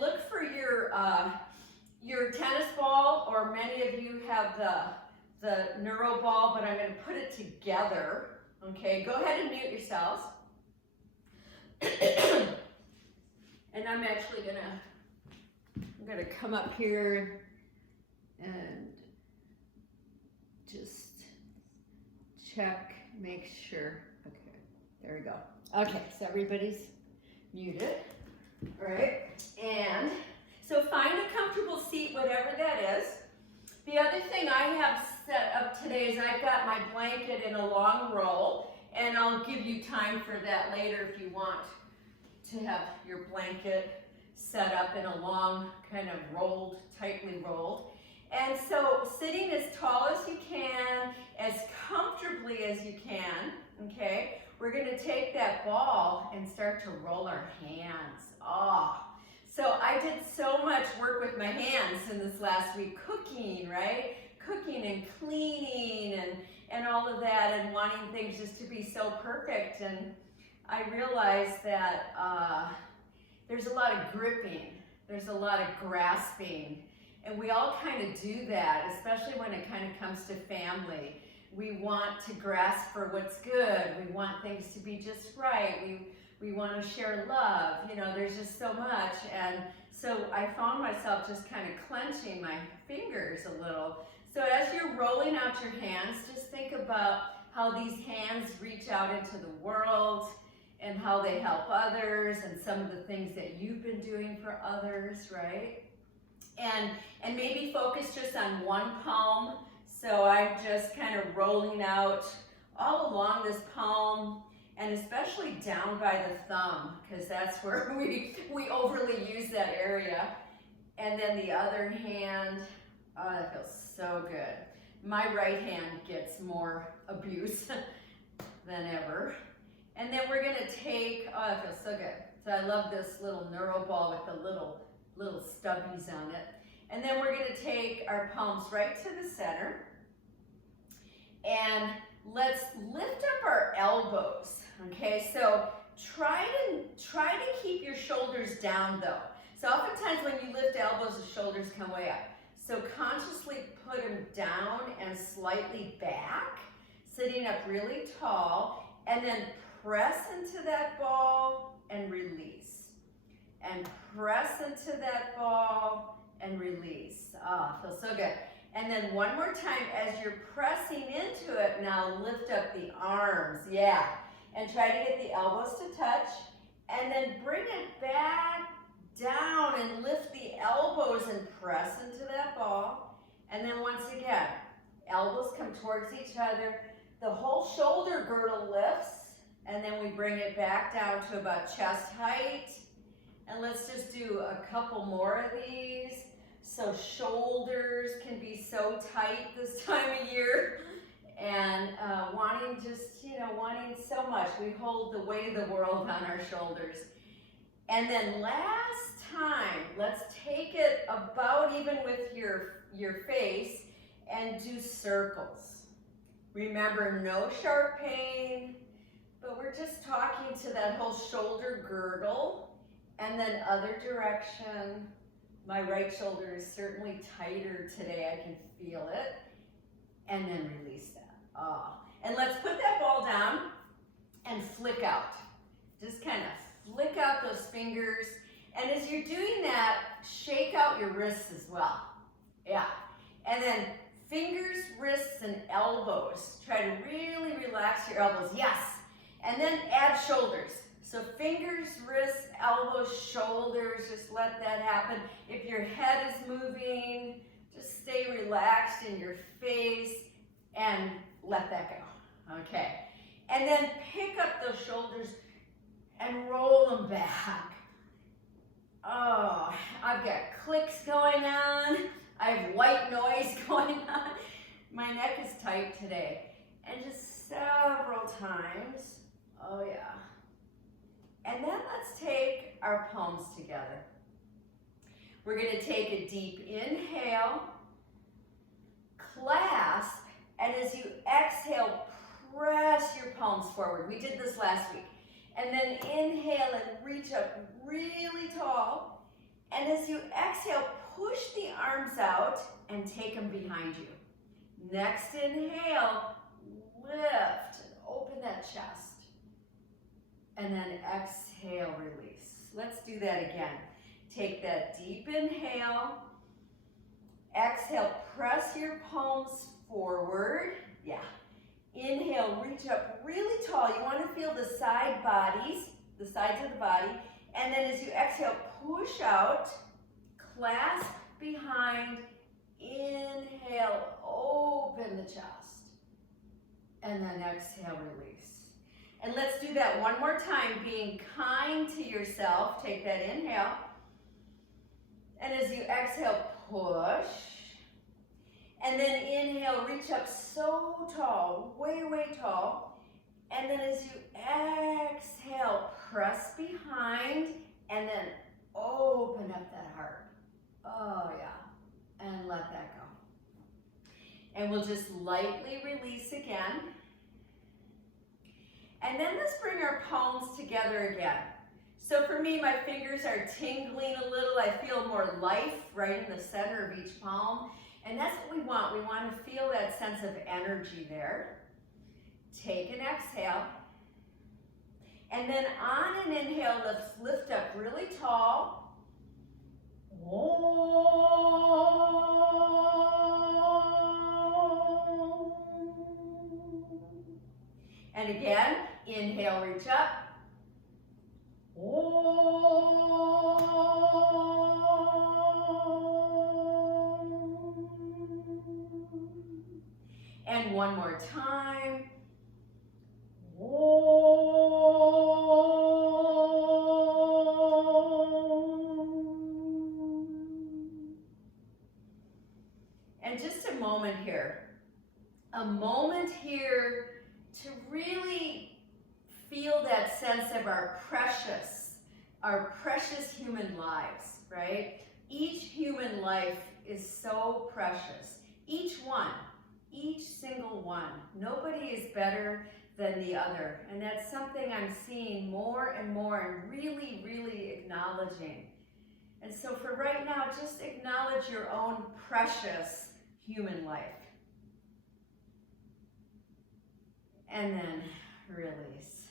look for your tennis ball, or many of you have the neuro ball, but I'm going to put it together. Okay, go ahead and mute yourselves. And I'm actually gonna come up here and just check, make sure. Okay, there we go. Okay, so everybody's muted. All right, and so find a comfortable seat, whatever that is. The other thing I have set up today is I've got my blanket in a long roll, and I'll give you time for that later if you want to have your blanket set up in a long, kind of rolled, tightly rolled. And so sitting as tall as you can, as comfortably as you can, okay? We're gonna take that ball and start to roll our hands. So I did so much work with my hands in this last week, cooking, right? Cooking and cleaning and all of that, and wanting things just to be so perfect. And I realized that there's a lot of gripping, there's a lot of grasping, and we all kind of do that, especially when it kind of comes to family. We want to grasp for what's good, we want things to be just right, we want to share love, you know, there's just so much. And so I found myself just kind of clenching my fingers a little. So as you're rolling out your hands, just think about how these hands reach out into the world, and how they help others, and some of the things that you've been doing for others, right? And maybe focus just on one palm. So I'm just kind of rolling out all along this palm, and especially down by the thumb, because that's where we overly use that area. And then the other hand, oh, that feels so good. My right hand gets more abuse than ever. And then we're gonna take, oh, it feels so good. So I love this little neuro ball with the little stubbies on it. And then we're gonna take our palms right to the center. And let's lift up our elbows, okay? So try to keep your shoulders down though. So oftentimes when you lift elbows, the shoulders come way up. So consciously put them down and slightly back, sitting up really tall, and then press into that ball and release. And press into that ball and release. Feels so good. And then one more time, as you're pressing into it, now lift up the arms, yeah. And try to get the elbows to touch, and then bring it back down and lift the elbows and press into that ball. And then once again, elbows come towards each other, the whole shoulder girdle lifts, and then we bring it back down to about chest height. And let's just do a couple more of these. So shoulders can be so tight this time of year, and wanting so much. We hold the weight of the world on our shoulders. And then last time, let's take it about even with your face and do circles. Remember, no sharp pain, but we're just talking to that whole shoulder girdle. And then other direction. My right shoulder is certainly tighter today, I can feel it. And then release that. And let's put that ball down and flick out. Just kind of flick out those fingers. And as you're doing that, shake out your wrists as well. Yeah. And then fingers, wrists, and elbows. Try to really relax your elbows. Yes. And then add shoulders. So fingers, wrists, elbows, shoulders, just let that happen. If your head is moving, just stay relaxed in your face and let that go, okay? And then pick up those shoulders and roll them back. Oh, I've got clicks going on. I have white noise going on. My neck is tight today. And just several times, oh yeah. And then let's take our palms together. We're going to take a deep inhale, clasp, and as you exhale, press your palms forward. We did this last week. And then inhale and reach up really tall. And And as you exhale, push the arms out and take them behind you. Next inhale, lift and open that chest. And then exhale, release. Let's do that again. Take that deep inhale. Exhale, press your palms forward. Yeah. Inhale, reach up really tall. You want to feel the side bodies, the sides of the body. And then as you exhale, push out, clasp behind, inhale, open the chest. And then exhale, release. And let's do that one more time, being kind to yourself. Take that inhale. And as you exhale, push. And then inhale, reach up so tall, way, way tall. And then as you exhale, press behind and then open up that heart. Oh yeah, and let that go. And we'll just lightly release again. And then let's bring our palms together again. So for me, my fingers are tingling a little. I feel more life right in the center of each palm. And that's what we want. We want to feel that sense of energy there. Take an exhale. And then on an inhale, let's lift up really tall. And again, inhale, reach up. And one more time. And just a moment here. A moment here to really feel that sense of our precious human lives, right? Each human life is so precious. Each one, each single one. Nobody is better than the other. And that's something I'm seeing more and more and really, really acknowledging. And so for right now, just acknowledge your own precious human life. And then release.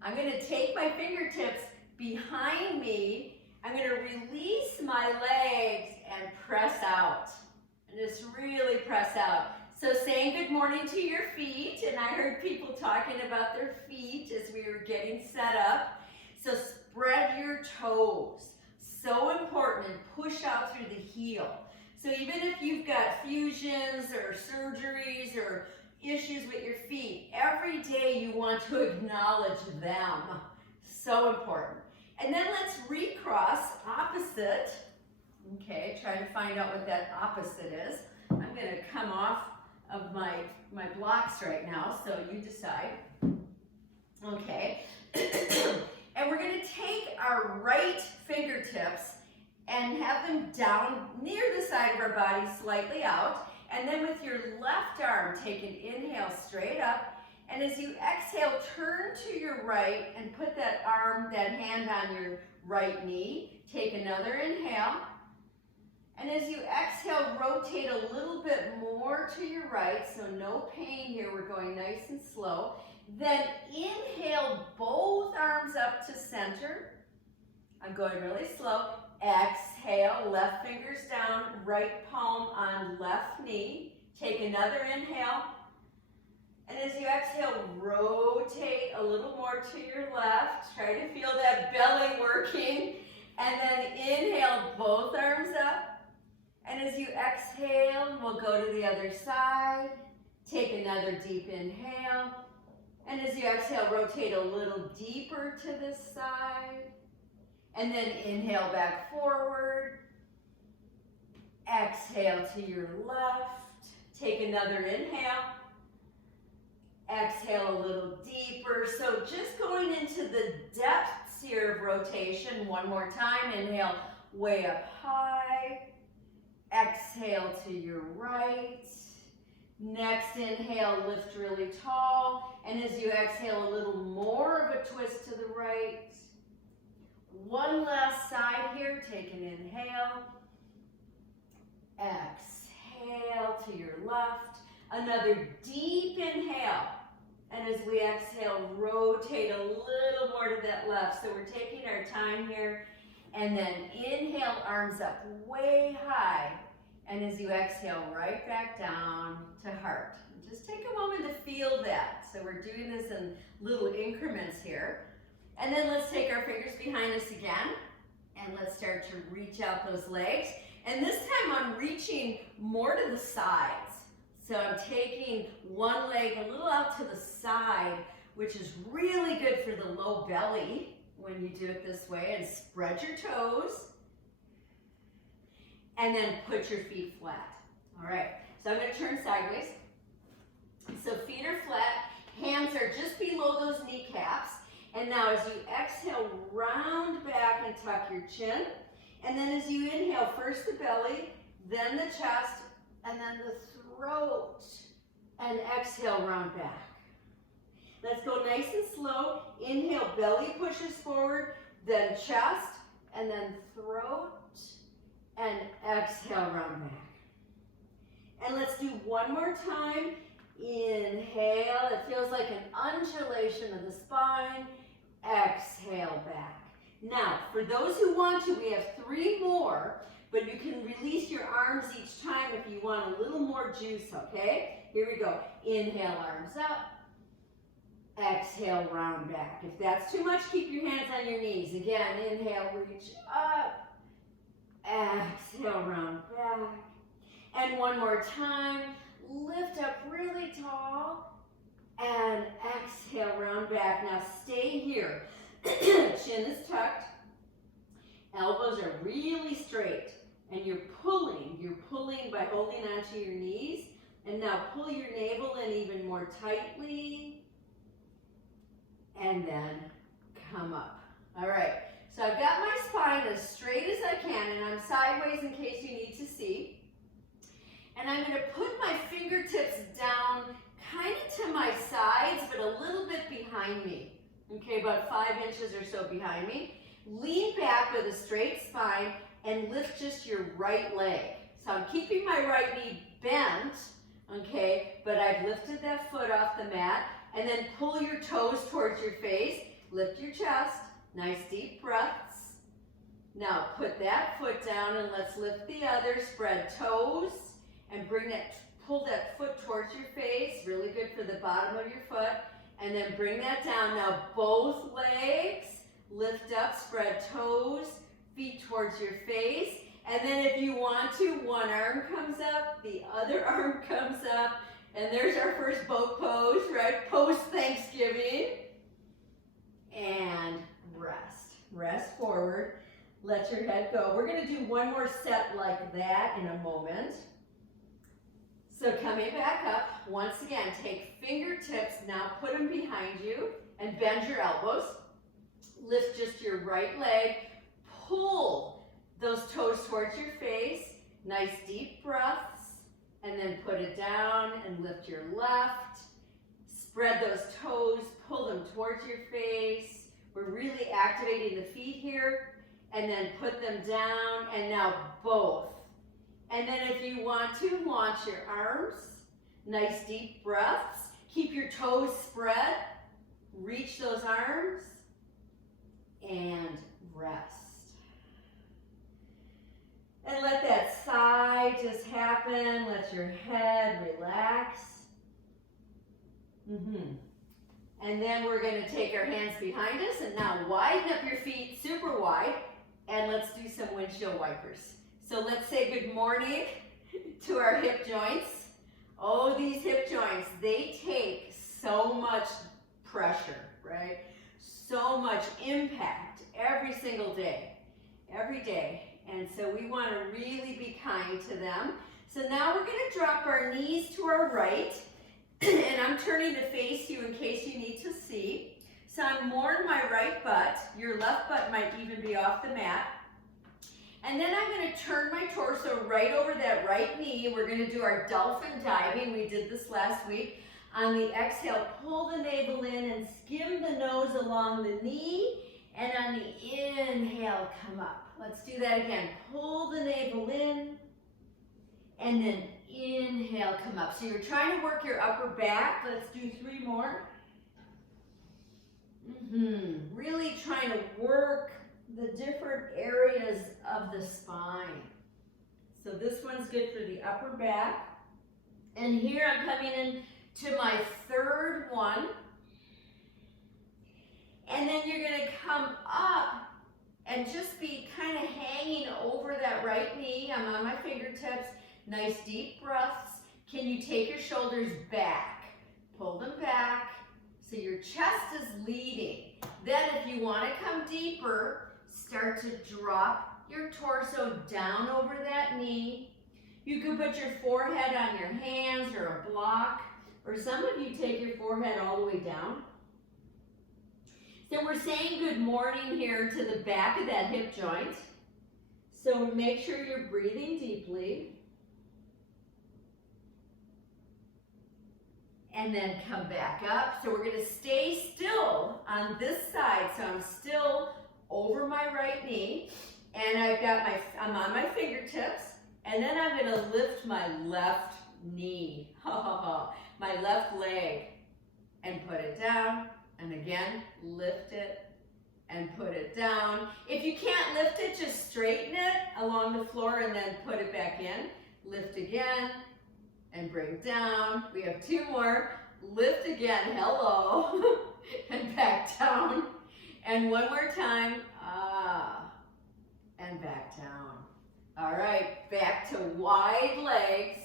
I'm going to take my fingertips behind me. I'm going to release my legs and press out. And just really press out. So saying good morning to your feet. And I heard people talking about their feet as we were getting set up. So spread your toes. So important. And push out through the heel. So even if you've got fusions or surgeries or issues with your feet, every day you want to acknowledge them. So important. And then let's recross opposite. Okay, try to find out what that opposite is. I'm going to come off of my blocks right now, so you decide. Okay. And we're going to take our right fingertips and have them down near the side of our body, slightly out. And then with your left arm, take an inhale straight up. And as you exhale, turn to your right and put that hand on your right knee. Take another inhale. And as you exhale, rotate a little bit more to your right, so no pain here. We're going nice and slow. Then inhale both arms up to center. I'm going really slow. Exhale, left fingers down, right palm on left knee. Take another inhale. And as you exhale, rotate a little more to your left. Try to feel that belly working. And then inhale, both arms up. And as you exhale, we'll go to the other side. Take another deep inhale. And as you exhale, rotate a little deeper to this side. And then inhale back forward. Exhale to your left. Take another inhale. Exhale a little deeper. So just going into the depths here of rotation. One more time. Inhale way up high. Exhale to your right. Next inhale, lift really tall. And as you exhale, a little more of a twist to the right. One last side here. Take an inhale. exhale to your left. Another deep inhale. And as we exhale, rotate a little more to that left. So we're taking our time here. And then inhale, arms up way high. And as you exhale, right back down to heart. And just take a moment to feel that. So we're doing this in little increments here. And then let's take our fingers behind us again. And let's start to reach out those legs. And this time I'm reaching more to the sides. So I'm taking one leg a little out to the side, which is really good for the low belly when you do it this way. And spread your toes. And then put your feet flat. All right, so I'm going to turn sideways. So feet are flat, hands are just below those kneecaps. And now as you exhale, round back and tuck your chin. And then as you inhale, first the belly, then the chest, and then the throat. And exhale, round back. Let's go nice and slow. Inhale, belly pushes forward, then chest, and then throat. And exhale, round back. And let's do one more time. Inhale, it feels like an undulation of the spine. Exhale back. Now, for those who want to, we have 3 more, but you can release your arms each time if you want a little more juice, okay? Here we go. Inhale, arms up. Exhale, round back. If that's too much, keep your hands on your knees. Again, inhale, reach up. Exhale, round back. And one more time. Lift up really tall. And exhale, round back. Now stay here. Chin is tucked. Elbows are really straight. And you're pulling by holding onto your knees. And now pull your navel in even more tightly. And then come up. All right. So I've got my spine as straight as I can, and I'm sideways in case you need to see. And I'm going to put my fingertips down kind of to my sides, but a little bit behind me. Okay, about 5 inches or so behind me. Lean back with a straight spine and lift just your right leg. So I'm keeping my right knee bent, okay, but I've lifted that foot off the mat. And then pull your toes towards your face. Lift your chest. Nice deep breaths. Now put that foot down and let's lift the other. Spread toes and pull that foot towards your face. Really good for the bottom of your foot. And then bring that down. Now both legs lift up, spread toes, feet towards your face. And then if you want to, one arm comes up, the other arm comes up. And there's our first boat pose, right? Post-Thanksgiving. And rest. Rest forward. Let your head go. We're going to do one more set like that in a moment. So coming back up, once again, take fingertips, now put them behind you and bend your elbows. Lift just your right leg. Pull those toes towards your face. Nice deep breaths. And then put it down and lift your left. Spread those toes, pull them towards your face. We're really activating the feet here. And then put them down, and now both. And then if you want to, launch your arms. Nice deep breaths. Keep your toes spread. Reach those arms. And rest. And let that sigh just happen. Let your head relax. And then we're going to take our hands behind us and now widen up your feet super wide. And let's do some windshield wipers. So let's say good morning to our hip joints. Oh, these hip joints, they take so much pressure, right? So much impact every single day, every day. And so we want to really be kind to them. So now we're going to drop our knees to our right. And I'm turning to face you in case you need to see. So I'm more in my right butt. Your left butt might even be off the mat. And then I'm going to turn my torso right over that right knee. We're going to do our Dolphin Diving. We did this last week. On the exhale, pull the navel in and skim the nose along the knee. And on the inhale, come up. Let's do that again. Pull the navel in. And then inhale, come up. So you're trying to work your upper back. Let's do 3 more. Really trying to work the different areas of the spine. So this one's good for the upper back. And here I'm coming in to my 3rd one. And then you're going to come up and just be kind of hanging over that right knee. I'm on my fingertips. Nice deep breaths. Can you take your shoulders back? Pull them back so your chest is leading. Then if you want to come deeper, start to drop your torso down over that knee. You can put your forehead on your hands or a block, or some of you take your forehead all the way down. So we're saying good morning here to the back of that hip joint. So make sure you're breathing deeply. And then come back up. So we're going to stay still on this side. So I'm still over my right knee. And I'm on my fingertips. And then I'm going to lift my left knee, my left leg, and put it down. And again, lift it and put it down. If you can't lift it, just straighten it along the floor and then put it back in. Lift again and bring down. We have 2 more. Lift again, hello, and back down. And one more time, and back down. All right, back to wide legs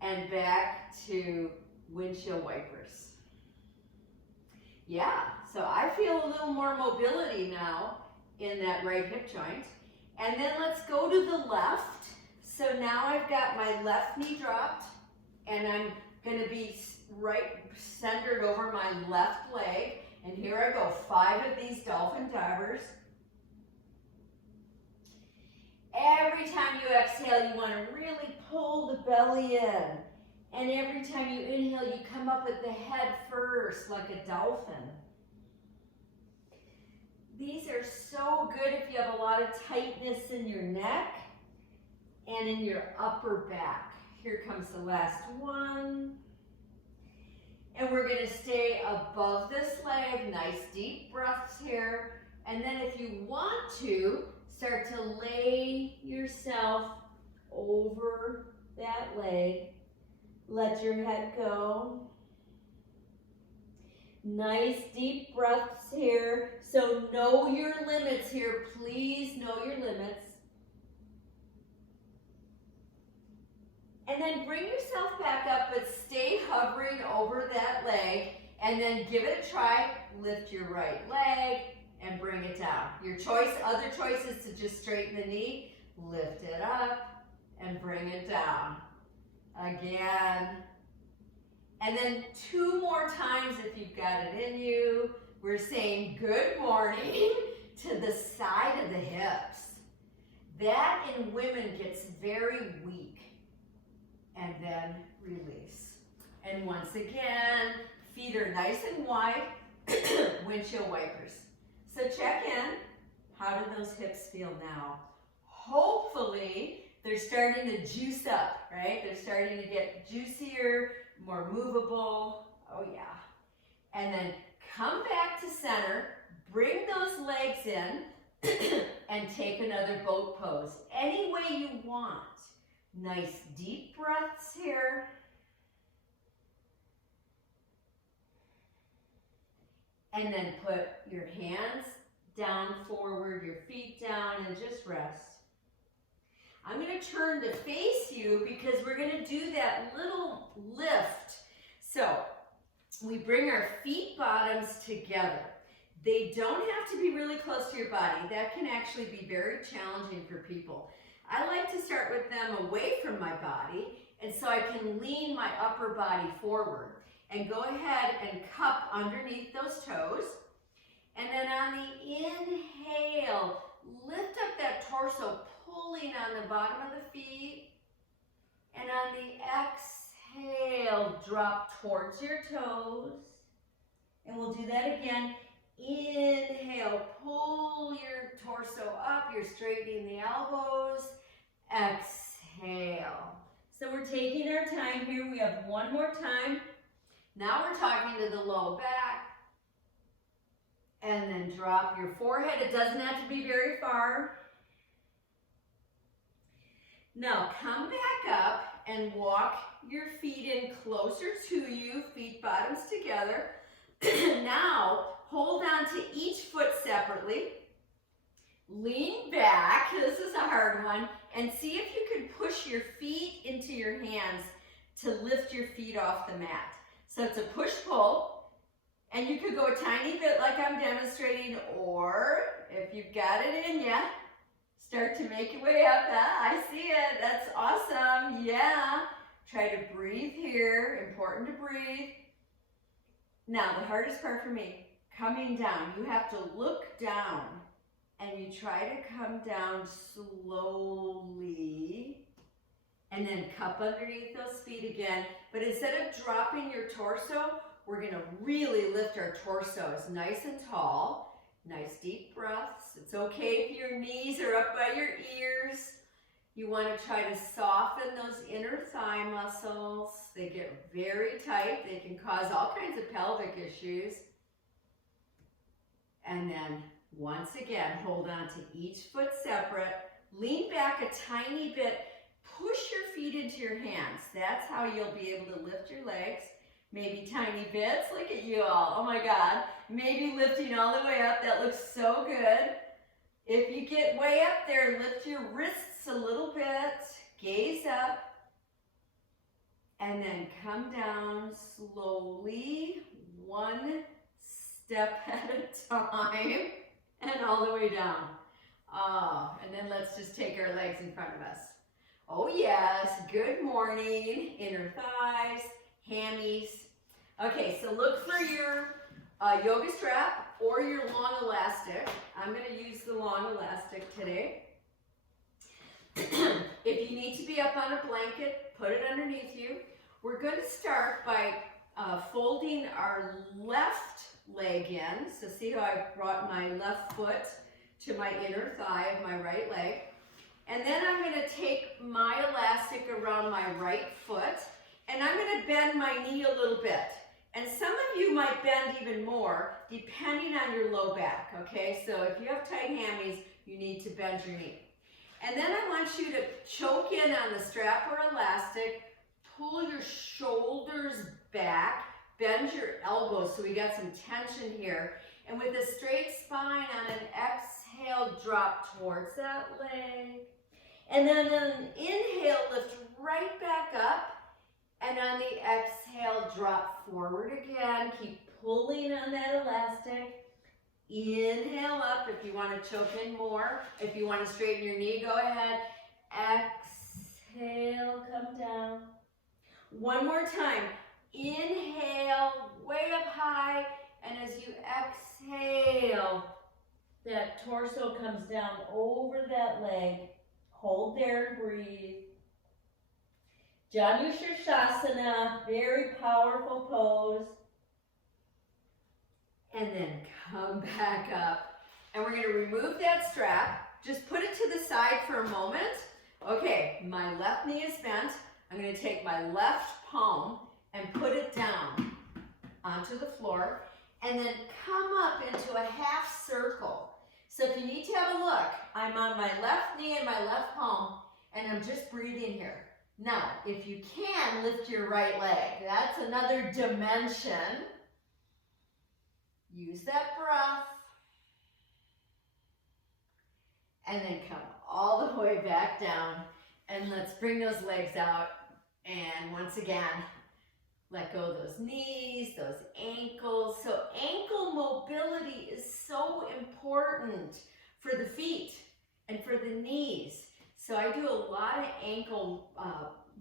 and back to windshield wipers. Yeah, so I feel a little more mobility now in that right hip joint. And then let's go to the left. So now I've got my left knee dropped and I'm going to be right centered over my left leg. And here I go, 5 of these Dolphin Divers. Every time you exhale, you want to really pull the belly in. And every time you inhale, you come up with the head first, like a dolphin. These are so good if you have a lot of tightness in your neck and in your upper back. Here comes the last one. And we're going to stay above this leg. Nice deep breaths here. And then if you want to, start to lay yourself over that leg. Let your head go. Nice deep breaths here. So know your limits here. Please know your limits. And then bring yourself back up, but stay hovering over that leg. And then give it a try. Lift your right leg and bring it down. Your choice, other choice is to just straighten the knee. Lift it up and bring it down. Again. And then 2 more times if you've got it in you. We're saying good morning to the side of the hips. That in women gets very weak. And then release. And once again, feet are nice and wide. Windshield wipers. So check in. How do those hips feel now? Hopefully, they're starting to juice up, right? They're starting to get juicier, more movable. Oh yeah. And then come back to center, bring those legs in, and take another boat pose. Any way you want. Nice deep breaths here. And then put your hands down forward, your feet down, and just rest. I'm going to turn to face you because we're going to do that little lift. So we bring our feet bottoms together. They don't have to be really close to your body. That can actually be very challenging for people. I like to start with them away from my body, and so I can lean my upper body forward. And go ahead and cup underneath those toes. And then on the inhale, lift up that torso, pulling on the bottom of the feet. And on the exhale, drop towards your toes. And we'll do that again. Inhale, pull your torso up. You're straightening the elbows. Exhale. So we're taking our time here. We have one more time. Now we're talking to the low back. And then drop your forehead. It doesn't have to be very far. Now come back up and walk your feet in closer to you, feet bottoms together. Now hold on to each foot separately. Lean back, this is a hard one, and see if you can push your feet into your hands to lift your feet off the mat. So it's a push-pull, and you could go a tiny bit like I'm demonstrating, or if you've got it in you, start to make your way up. I see it, that's awesome, yeah. Try to breathe here, important to breathe. Now the hardest part for me, coming down, you have to look down. And you try to come down slowly and then cup underneath those feet again. But instead of dropping your torso, we're gonna really lift our torsos nice and tall. Nice deep breaths. It's okay if your knees are up by your ears. You wanna try to soften those inner thigh muscles. They get very tight. They can cause all kinds of pelvic issues. And then once again, hold on to each foot separate. Lean back a tiny bit. Push your feet into your hands. That's how you'll be able to lift your legs. Maybe tiny bits. Look at you all. Oh my God. Maybe lifting all the way up. That looks so good. If you get way up there, lift your wrists a little bit. Gaze up. And then come down slowly. One step at a time. And all the way down. Oh, and then let's just take our legs in front of us. Oh yes, good morning. Inner thighs, hammies. Okay, so look for your yoga strap or your long elastic. I'm going to use the long elastic today. If you need to be up on a blanket, put it underneath you. We're going to start by folding our left leg in. So see how I brought my left foot to my inner thigh of my right leg. And then I'm going to take my elastic around my right foot and I'm going to bend my knee a little bit. And some of you might bend even more depending on your low back, okay? So if you have tight hammies, you need to bend your knee. And then I want you to choke in on the strap or elastic, pull your shoulders back, bend your elbows so we got some tension here. And with a straight spine on an exhale, drop towards that leg. And then on an inhale, lift right back up. And on the exhale, drop forward again. Keep pulling on that elastic. Inhale up if you want to choke in more. If you want to straighten your knee, go ahead. Exhale, come down. One more time. Inhale, way up high, and as you exhale, that torso comes down over that leg. Hold there and breathe. Janushirshasana, very powerful pose. And then come back up. And we're going to remove that strap. Just put it to the side for a moment. Okay, my left knee is bent. I'm going to take my left palm and put it down onto the floor. And then come up into a half circle. So if you need to have a look, I'm on my left knee and my left palm, and I'm just breathing here. Now, if you can, lift your right leg. That's another dimension. Use that breath. And then come all the way back down. And let's bring those legs out. And once again, let go of those knees, those ankles. So ankle mobility is so important for the feet and for the knees. So I do a lot of ankle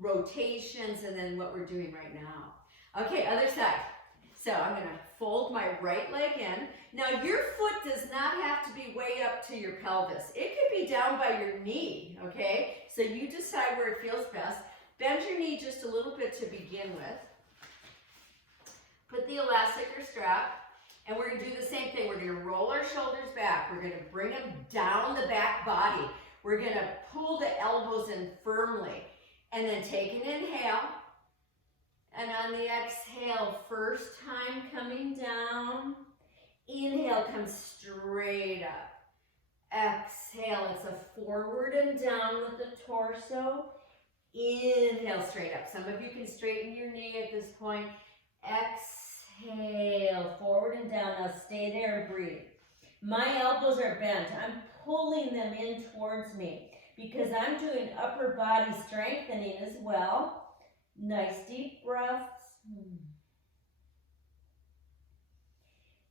rotations and then what we're doing right now. Okay, other side. So I'm going to fold my right leg in. Now your foot does not have to be way up to your pelvis. It could be down by your knee, okay? So you decide where it feels best. Bend your knee just a little bit to begin with. Put the elastic or strap, and we're going to do the same thing. We're going to roll our shoulders back. We're going to bring them down the back body. We're going to pull the elbows in firmly. And then take an inhale. And on the exhale, first time coming down. Inhale, come straight up. Exhale, it's a forward and down with the torso. Inhale, straight up. Some of you can straighten your knee at this point. Exhale, forward and down. Now stay there and breathe. My elbows are bent. I'm pulling them in towards me because I'm doing upper body strengthening as well. Nice deep breaths.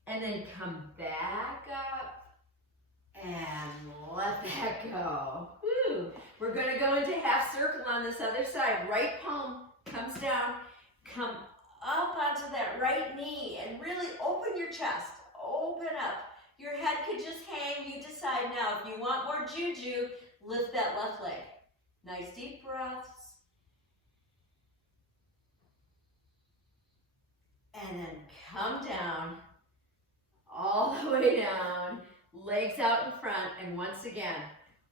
And then come back up and let that go. Woo. We're going to go into half circle on this other side. Right palm comes down. Come up onto that right knee and really open your chest. Open up. Your head could just hang. You decide now. If you want more juju, lift that left leg. Nice deep breaths. And then come down, all the way down, legs out in front. And once again,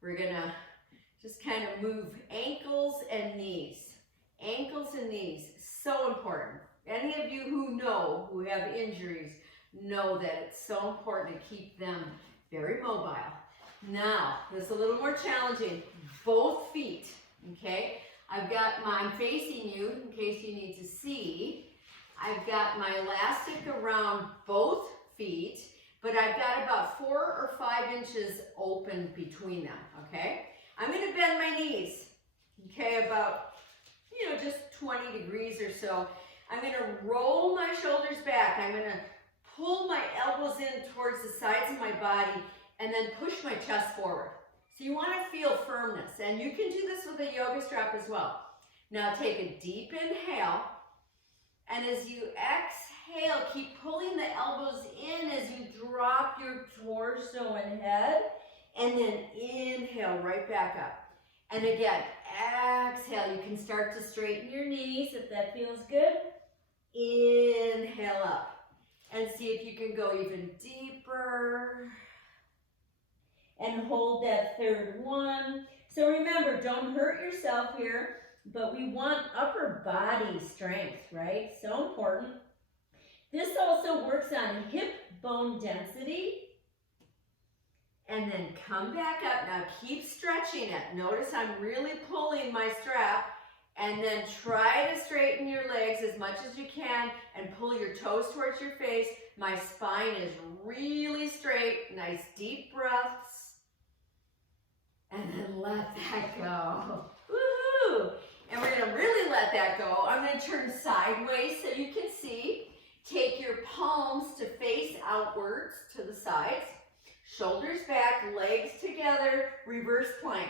we're gonna just kind of move ankles and knees. Ankles and knees, so important. Any of you who have injuries, know that it's so important to keep them very mobile. Now, this is a little more challenging. Both feet, okay? I'm facing you in case you need to see. I've got my elastic around both feet, but I've got about 4 or 5 inches open between them, okay? I'm gonna bend my knees, okay, about, just 20 degrees or so. I'm gonna roll my shoulders back. I'm gonna pull my elbows in towards the sides of my body and then push my chest forward. So you wanna feel firmness, and you can do this with a yoga strap as well. Now take a deep inhale. And as you exhale, keep pulling the elbows in as you drop your torso and head. And then inhale right back up. And again, exhale. You can start to straighten your knees if that feels good. Inhale up. And see if you can go even deeper. And hold that third one. So remember, don't hurt yourself here. But we want upper body strength, right? So important. This also works on hip bone density. And then come back up. Now keep stretching it. Notice I'm really pulling my strap. And then try to straighten your legs as much as you can and pull your toes towards your face. My spine is really straight. Nice deep breaths. And then let that go. Woohoo! And we're going to really let that go. I'm going to turn sideways so you can see. Take your palms to face outwards to the sides. Shoulders back, legs together, reverse plank.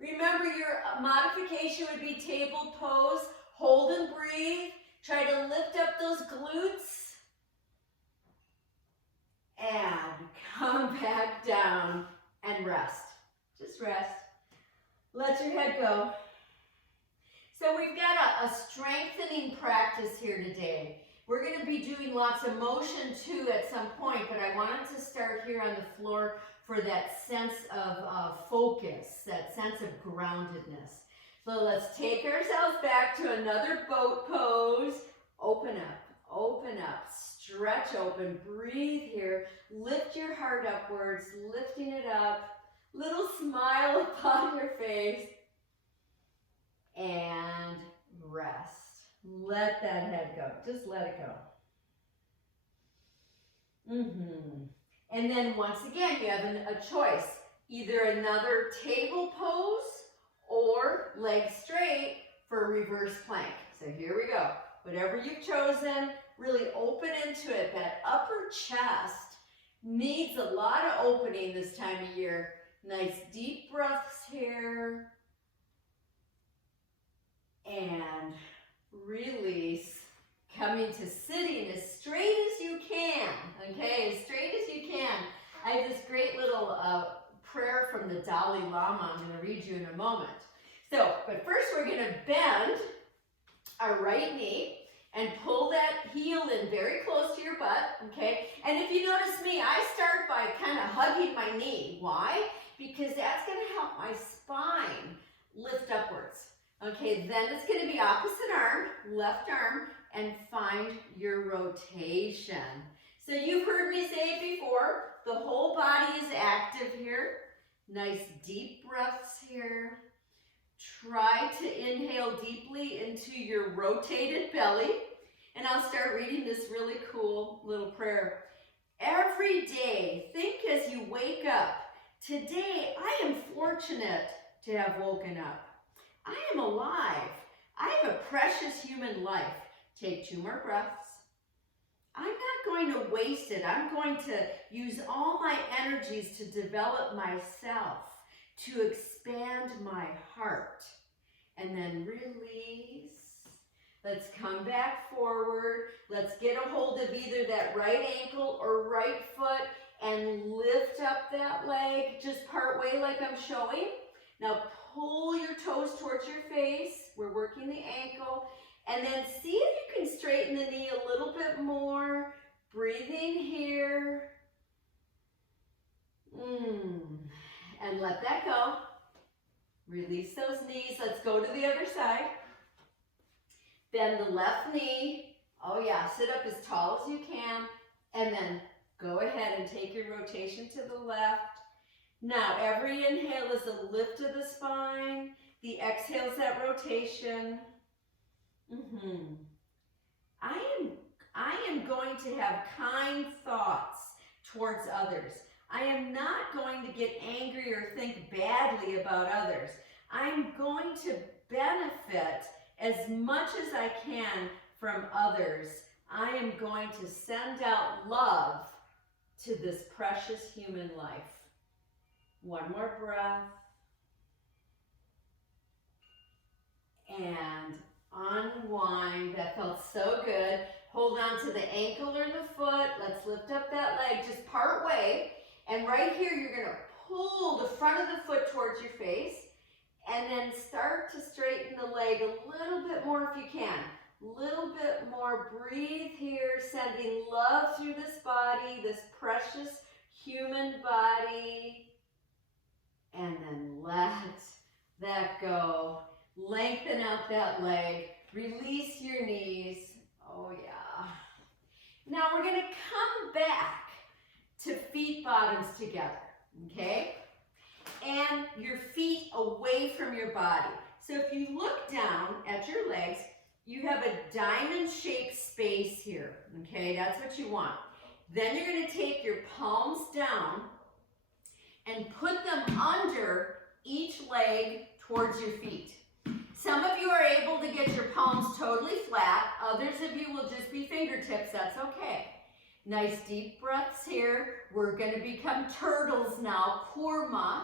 Remember, your modification would be table pose. Hold and breathe. Try to lift up those glutes. And come back down and rest. Just rest. Let your head go. So we've got a strengthening practice here today. We're going to be doing lots of motion too at some point, but I wanted to start here on the floor for that sense of focus, that sense of groundedness. So let's take ourselves back to another boat pose. Open up, stretch open, breathe here. Lift your heart upwards, lifting it up. Little smile upon your face. And rest. Let that head go. Just let it go. And then once again, you have a choice. Either another table pose or legs straight for reverse plank. So here we go. Whatever you've chosen, really open into it. That upper chest needs a lot of opening this time of year. Nice deep breaths here. And release. Coming to sitting as straight as you can. Okay, as straight as you can. I have this great little prayer from the Dalai Lama I'm going to read you in a moment. So, but first we're going to bend our right knee and pull that heel in very close to your butt, okay? And if you notice me, I start by kind of hugging my knee. Why? Because that's going to help my spine lift upwards, Okay, then it's going to be opposite arm, left arm, and find your rotation. So you've heard me say it before, the whole body is active here. Nice deep breaths here. Try to inhale deeply into your rotated belly. And I'll start reading this really cool little prayer. Every day, think as you wake up, today I am fortunate to have woken up. I am alive. I have a precious human life. Take 2 more breaths. I'm not going to waste it. I'm going to use all my energies to develop myself, to expand my heart. And then release. Let's come back forward. Let's get a hold of either that right ankle or right foot and lift up that leg just part way like I'm showing. Now pull your toes towards your face. We're working the ankle. And then see if you can straighten the knee a little bit more. Breathing here. And let that go. Release those knees. Let's go to the other side. Bend the left knee. Oh yeah, sit up as tall as you can. And then go ahead and take your rotation to the left. Now, every inhale is a lift of the spine. The exhale is that rotation. I am going to have kind thoughts towards others. I am not going to get angry or think badly about others. I'm going to benefit as much as I can from others. I am going to send out love to this precious human life. One more breath. And unwind. That felt so good. Hold on to the ankle or the foot. Let's lift up that leg just part way. And right here, you're going to pull the front of the foot towards your face. And then start to straighten the leg a little bit more if you can. A little bit more. Breathe here, sending love through this body, this precious human body. And then let that go. Lengthen out that leg. Release your knees. Oh yeah. Now we're going to come back to feet bottoms together. Okay? And your feet away from your body. So if you look down at your legs, you have a diamond-shaped space here. Okay? That's what you want. Then you're going to take your palms down and put them under each leg towards your feet. Some of you are able to get your palms totally flat. Others of you will just be fingertips. That's okay. Nice deep breaths here. We're going to become turtles now. Kurma.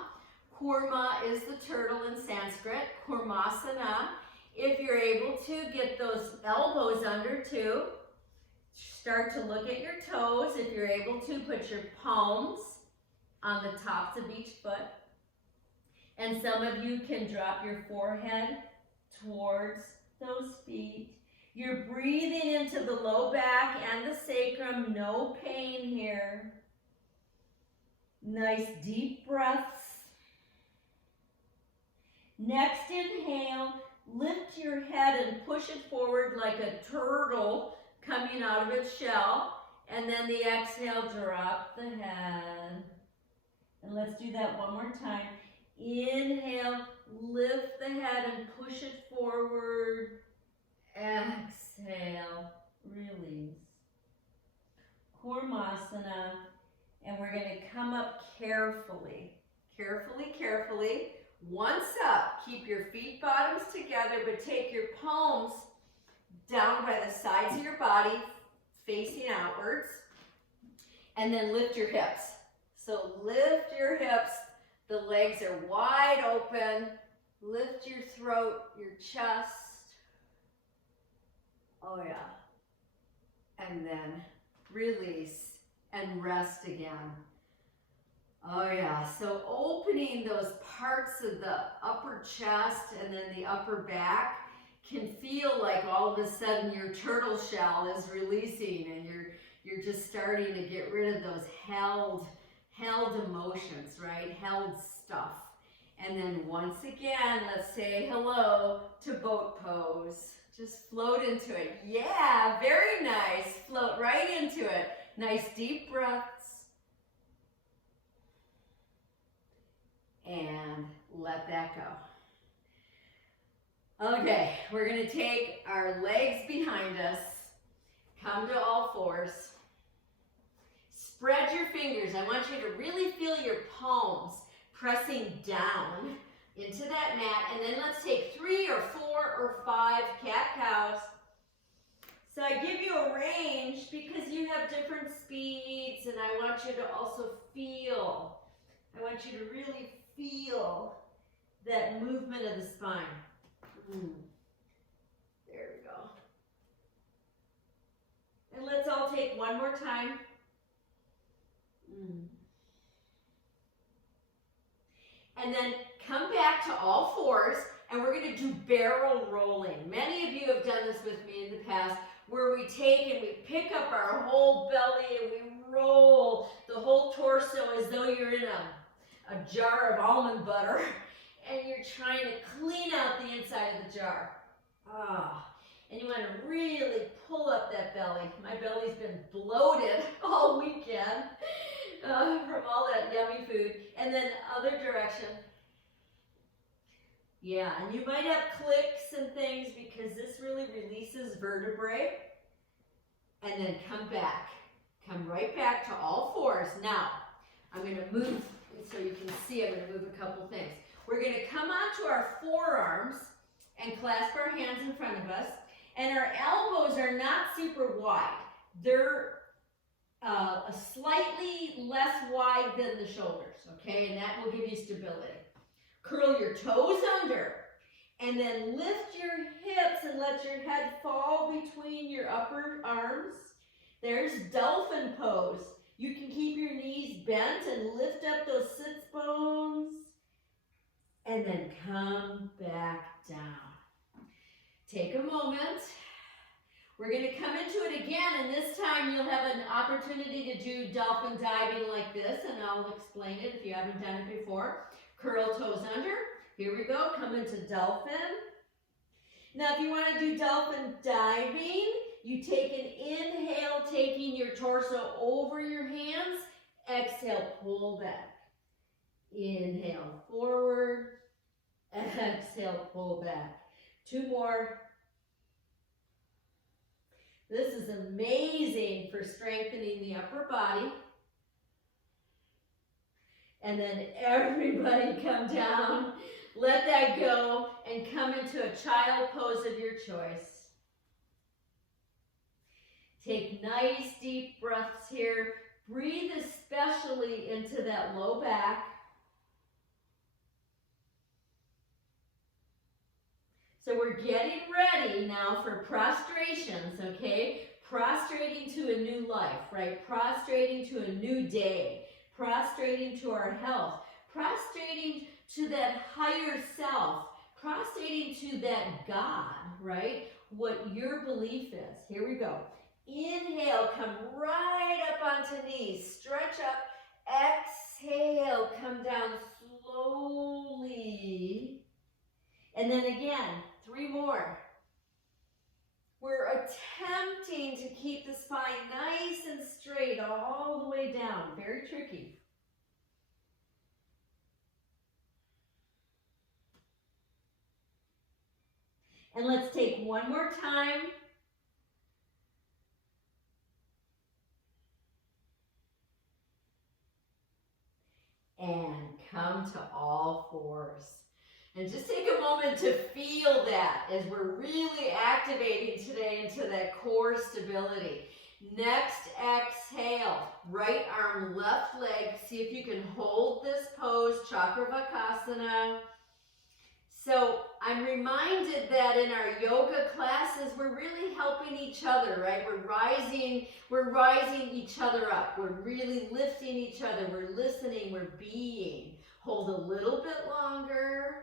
Kurma is the turtle in Sanskrit. Kurmasana. If you're able to, get those elbows under too. Start to look at your toes. If you're able to, put your palms on the tops of each foot. And some of you can drop your forehead towards those feet. You're breathing into the low back and the sacrum. No pain here. Nice deep breaths. Next inhale, lift your head and push it forward like a turtle coming out of its shell. And then the exhale, drop the head. And let's do that one more time. Inhale, lift the head and push it forward. Exhale, release. Kurmasana. And we're going to come up carefully. Carefully, carefully. Once up, keep your feet bottoms together, but take your palms down by the sides of your body, facing outwards. And then lift your hips. So lift your hips. The legs are wide open. Lift your throat, your chest. Oh yeah. And then release and rest again. Oh yeah, so opening those parts of the upper chest and then the upper back can feel like all of a sudden your turtle shell is releasing and you're just starting to get rid of those held emotions, right? Held stuff. And then once again, let's say hello to boat pose. Just float into it. Yeah, very nice. Float right into it. Nice deep breaths. And let that go. Okay, we're gonna take our legs behind us. Come to all fours. Spread your fingers. I want you to really feel your palms pressing down into that mat. And then let's take 3 or 4 or 5 cat-cows. So I give you a range because you have different speeds, and I want you to also feel. I want you to really feel that movement of the spine. There we go. And let's all take one more time. And then come back to all fours, and we're going to do barrel rolling. Many of you have done this with me in the past, where we take and we pick up our whole belly and we roll the whole torso as though you're in a jar of almond butter, and you're trying to clean out the inside of the jar. And you want to really pull up that belly. My belly's been bloated all weekend from all that yummy food. And then other direction. Yeah, and you might have clicks and things because this really releases vertebrae. And then come back. Come right back to all fours. Now, I'm going to move so you can see. I'm going to move a couple things. We're going to come onto our forearms and clasp our hands in front of us. And our elbows are not super wide. They're slightly less wide than the shoulders, okay? And that will give you stability. Curl your toes under, and then lift your hips and let your head fall between your upper arms. There's dolphin pose. You can keep your knees bent and lift up those sits bones, and then come back down. Take a moment. We're going to come into it again, and this time you'll have an opportunity to do dolphin diving like this, and I'll explain it if you haven't done it before. Curl toes under. Here we go. Come into dolphin. Now, if you want to do dolphin diving, you take an inhale, taking your torso over your hands. Exhale, pull back. Inhale, forward. Exhale, pull back. 2 more. This is amazing for strengthening the upper body. And then everybody come down, let that go, and come into a child pose of your choice. Take nice deep breaths here. Breathe especially into that low back. So we're getting ready now for prostrations, okay? Prostrating to a new life, right? Prostrating to a new day. Prostrating to our health. Prostrating to that higher self. Prostrating to that God, right? What your belief is. Here we go. Inhale, come right up onto knees. Stretch up. Exhale, come down slowly. And then again, 3 more. We're attempting to keep the spine nice and straight all the way down. Very tricky. And let's take one more time. And come to all fours. And just take a moment to feel that as we're really activating today into that core stability. Next exhale, right arm, left leg. See if you can hold this pose, Chakravarkasana. So I'm reminded that in our yoga classes, we're really helping each other, right? We're rising each other up. We're really lifting each other. We're listening, we're being. Hold a little bit longer.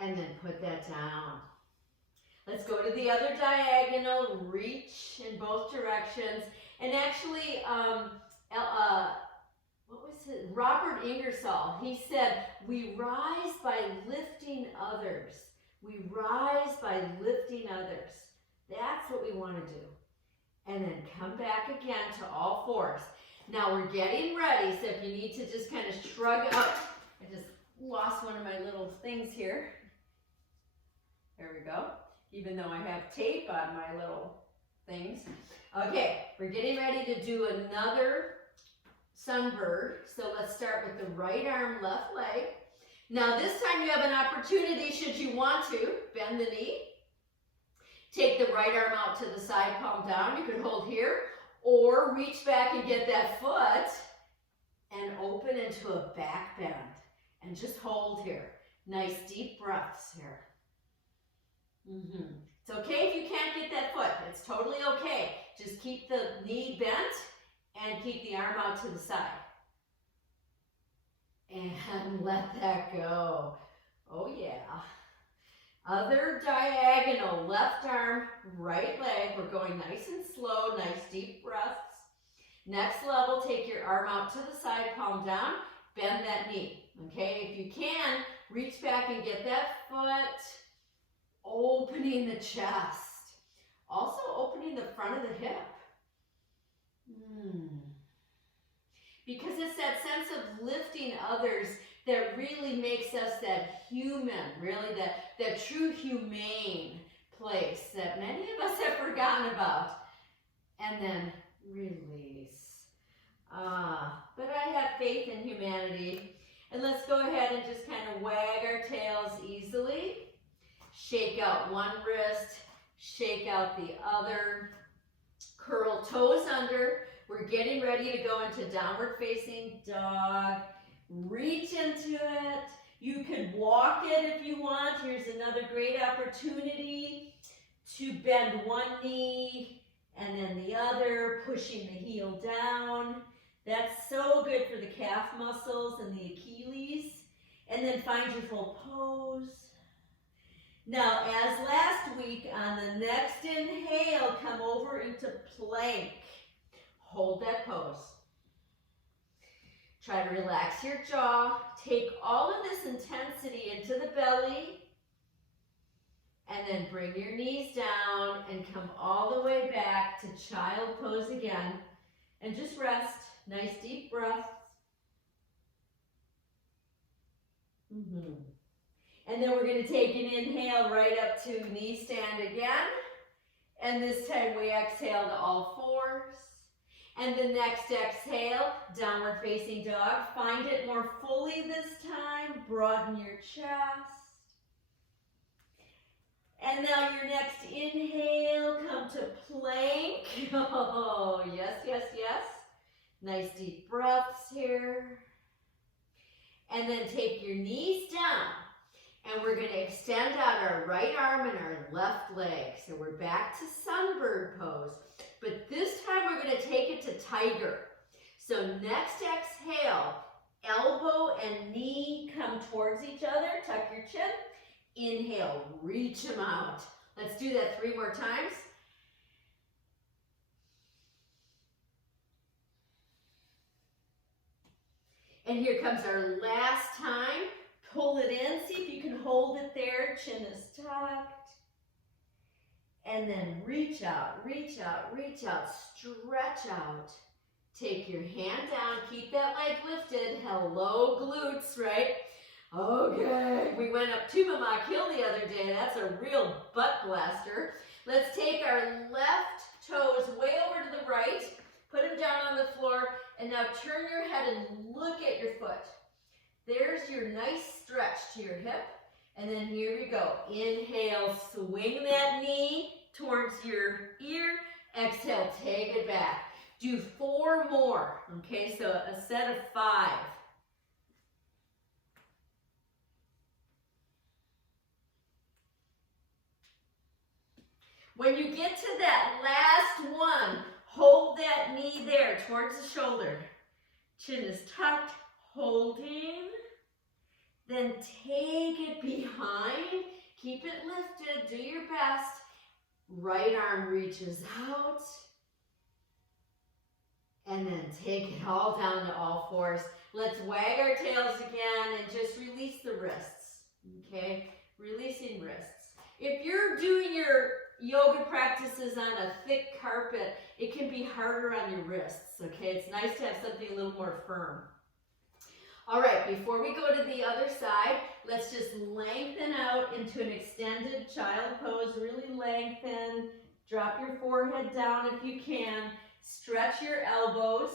And then put that down. Let's go to the other diagonal, reach in both directions. And actually, what was Robert Ingersoll, he said, we rise by lifting others. We rise by lifting others. That's what we want to do. And then come back again to all fours. Now we're getting ready, so if you need to just kind of shrug up. I just lost one of my little things here. There we go. Even though I have tape on my little things. Okay, we're getting ready to do another sunbird. So let's start with the right arm, left leg. Now this time you have an opportunity, should you want to, bend the knee. Take the right arm out to the side, palm down. You could hold here, or reach back and get that foot and open into a back bend. And just hold here. Nice deep breaths here. It's okay if you can't get that foot. It's totally okay. Just keep the knee bent and keep the arm out to the side. And let that go. Oh yeah. Other diagonal, left arm, right leg. We're going nice and slow, nice deep breaths. Next level, take your arm out to the side, palm down, bend that knee. Okay, if you can, reach back and get that foot, opening the chest. Also opening the front of the hip. Because it's that sense of lifting others that really makes us that human, really that true humane place that many of us have forgotten about. And then release. But I have faith in humanity. And let's go ahead and just kind of wag our tails easily. Shake out one wrist, shake out the other. Curl toes under. We're getting ready to go into downward facing dog. Reach into it. You could walk it if you want. Here's another great opportunity to bend one knee and then the other, pushing the heel down. That's so good for the calf muscles and the Achilles. And then find your full pose. Now, as last week, on the next inhale, come over into plank. Hold that pose. Try to relax your jaw. Take all of this intensity into the belly. And then bring your knees down and come all the way back to child pose again. And just rest. Nice deep breaths. And then we're going to take an inhale right up to knee stand again. And this time we exhale to all fours. And the next exhale, downward facing dog. Find it more fully this time. Broaden your chest. And now your next inhale, come to plank. Oh, yes, yes, yes. Nice deep breaths here. And then take your knees down. And we're going to extend out our right arm and our left leg. So we're back to sunbird pose. But this time we're going to take it to tiger. So next exhale, elbow and knee come towards each other. Tuck your chin. Inhale, reach them out. Let's do that 3 more times. And here comes our last time. Pull it in. See if you can hold it there. Chin is tucked. And then reach out, reach out, reach out. Stretch out. Take your hand down. Keep that leg lifted. Hello, glutes, right? Okay. We went up to Tumamock Hill the other day. That's a real butt blaster. Let's take our left toes way over to the right. Put them down on the floor. And now turn your head and look at your foot. There's your nice stretch to your hip. And then here we go. Inhale, swing that knee towards your ear. Exhale, take it back. Do 4 more. Okay, so a set of 5. When you get to that last one, hold that knee there towards the shoulder. Chin is tucked, holding. Then take it behind. Keep it lifted. Do your best. Right arm reaches out. And then take it all down to all fours. Let's wag our tails again and just release the wrists, okay? Releasing wrists. If you're doing your yoga practices on a thick carpet, it can be harder on your wrists, okay? It's nice to have something a little more firm. All right, before we go to the other side, let's just lengthen out into an extended child pose. Really lengthen. Drop your forehead down if you can. Stretch your elbows.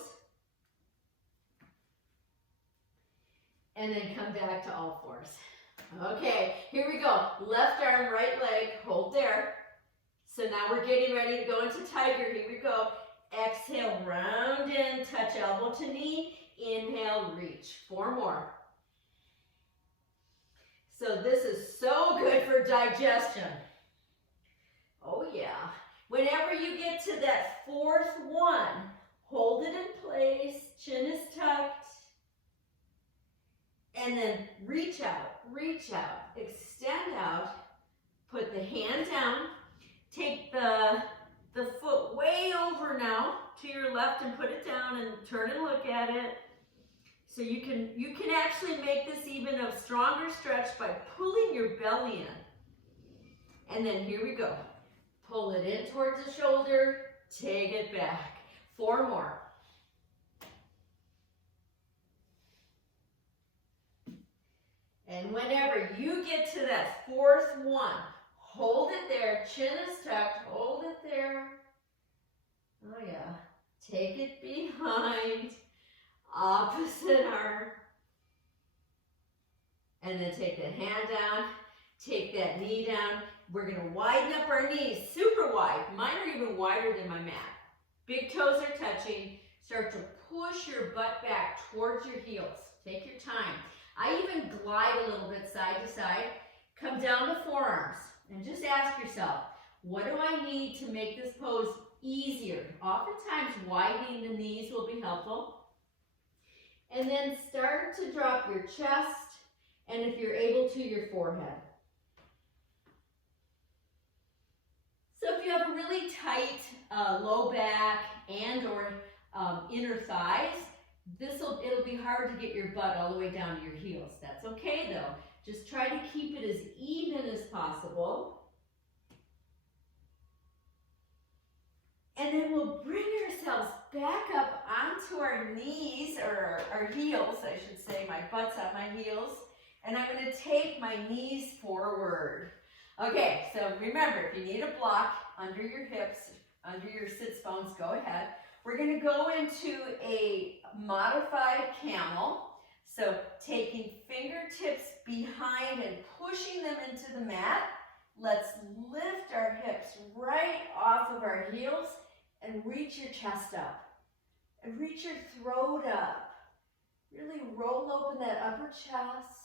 And then come back to all fours. Okay, here we go. Left arm, right leg, hold there. So now we're getting ready to go into tiger. Here we go. Exhale, round in, touch elbow to knee. Inhale, reach. 4 more. So this is so good for digestion. Oh yeah. Whenever you get to that 4th one, hold it in place, chin is tucked, and then reach out, extend out, put the hand down, take the foot way over now to your left and put it down and turn and look at it. So you can actually make this even a stronger stretch by pulling your belly in. And then here we go. Pull it in towards the shoulder, take it back. 4 more. And whenever you get to that 4th one, hold it there, chin is tucked, hold it there. Oh yeah, take it behind, opposite arm. And then take that hand down, take that knee down. We're gonna widen up our knees, super wide. Mine are even wider than my mat. Big toes are touching. Start to push your butt back towards your heels. Take your time. I even glide a little bit side to side. Come down to forearms and just ask yourself, what do I need to make this pose easier? Oftentimes widening the knees will be helpful. And then start to drop your chest, and if you're able to, your forehead. So if you have a really tight low back and or inner thighs, it'll be hard to get your butt all the way down to your heels. That's okay though. Just try to keep it as even as possible. And then we'll bring ourselves back up onto our knees, or our heels, I should say. My butt's on my heels. And I'm going to take my knees forward. Okay, so remember, if you need a block under your hips, under your sits bones, go ahead. We're going to go into a modified camel. So taking fingertips behind and pushing them into the mat. Let's lift our hips right off of our heels and reach your chest up. And reach your throat up. Really roll open that upper chest.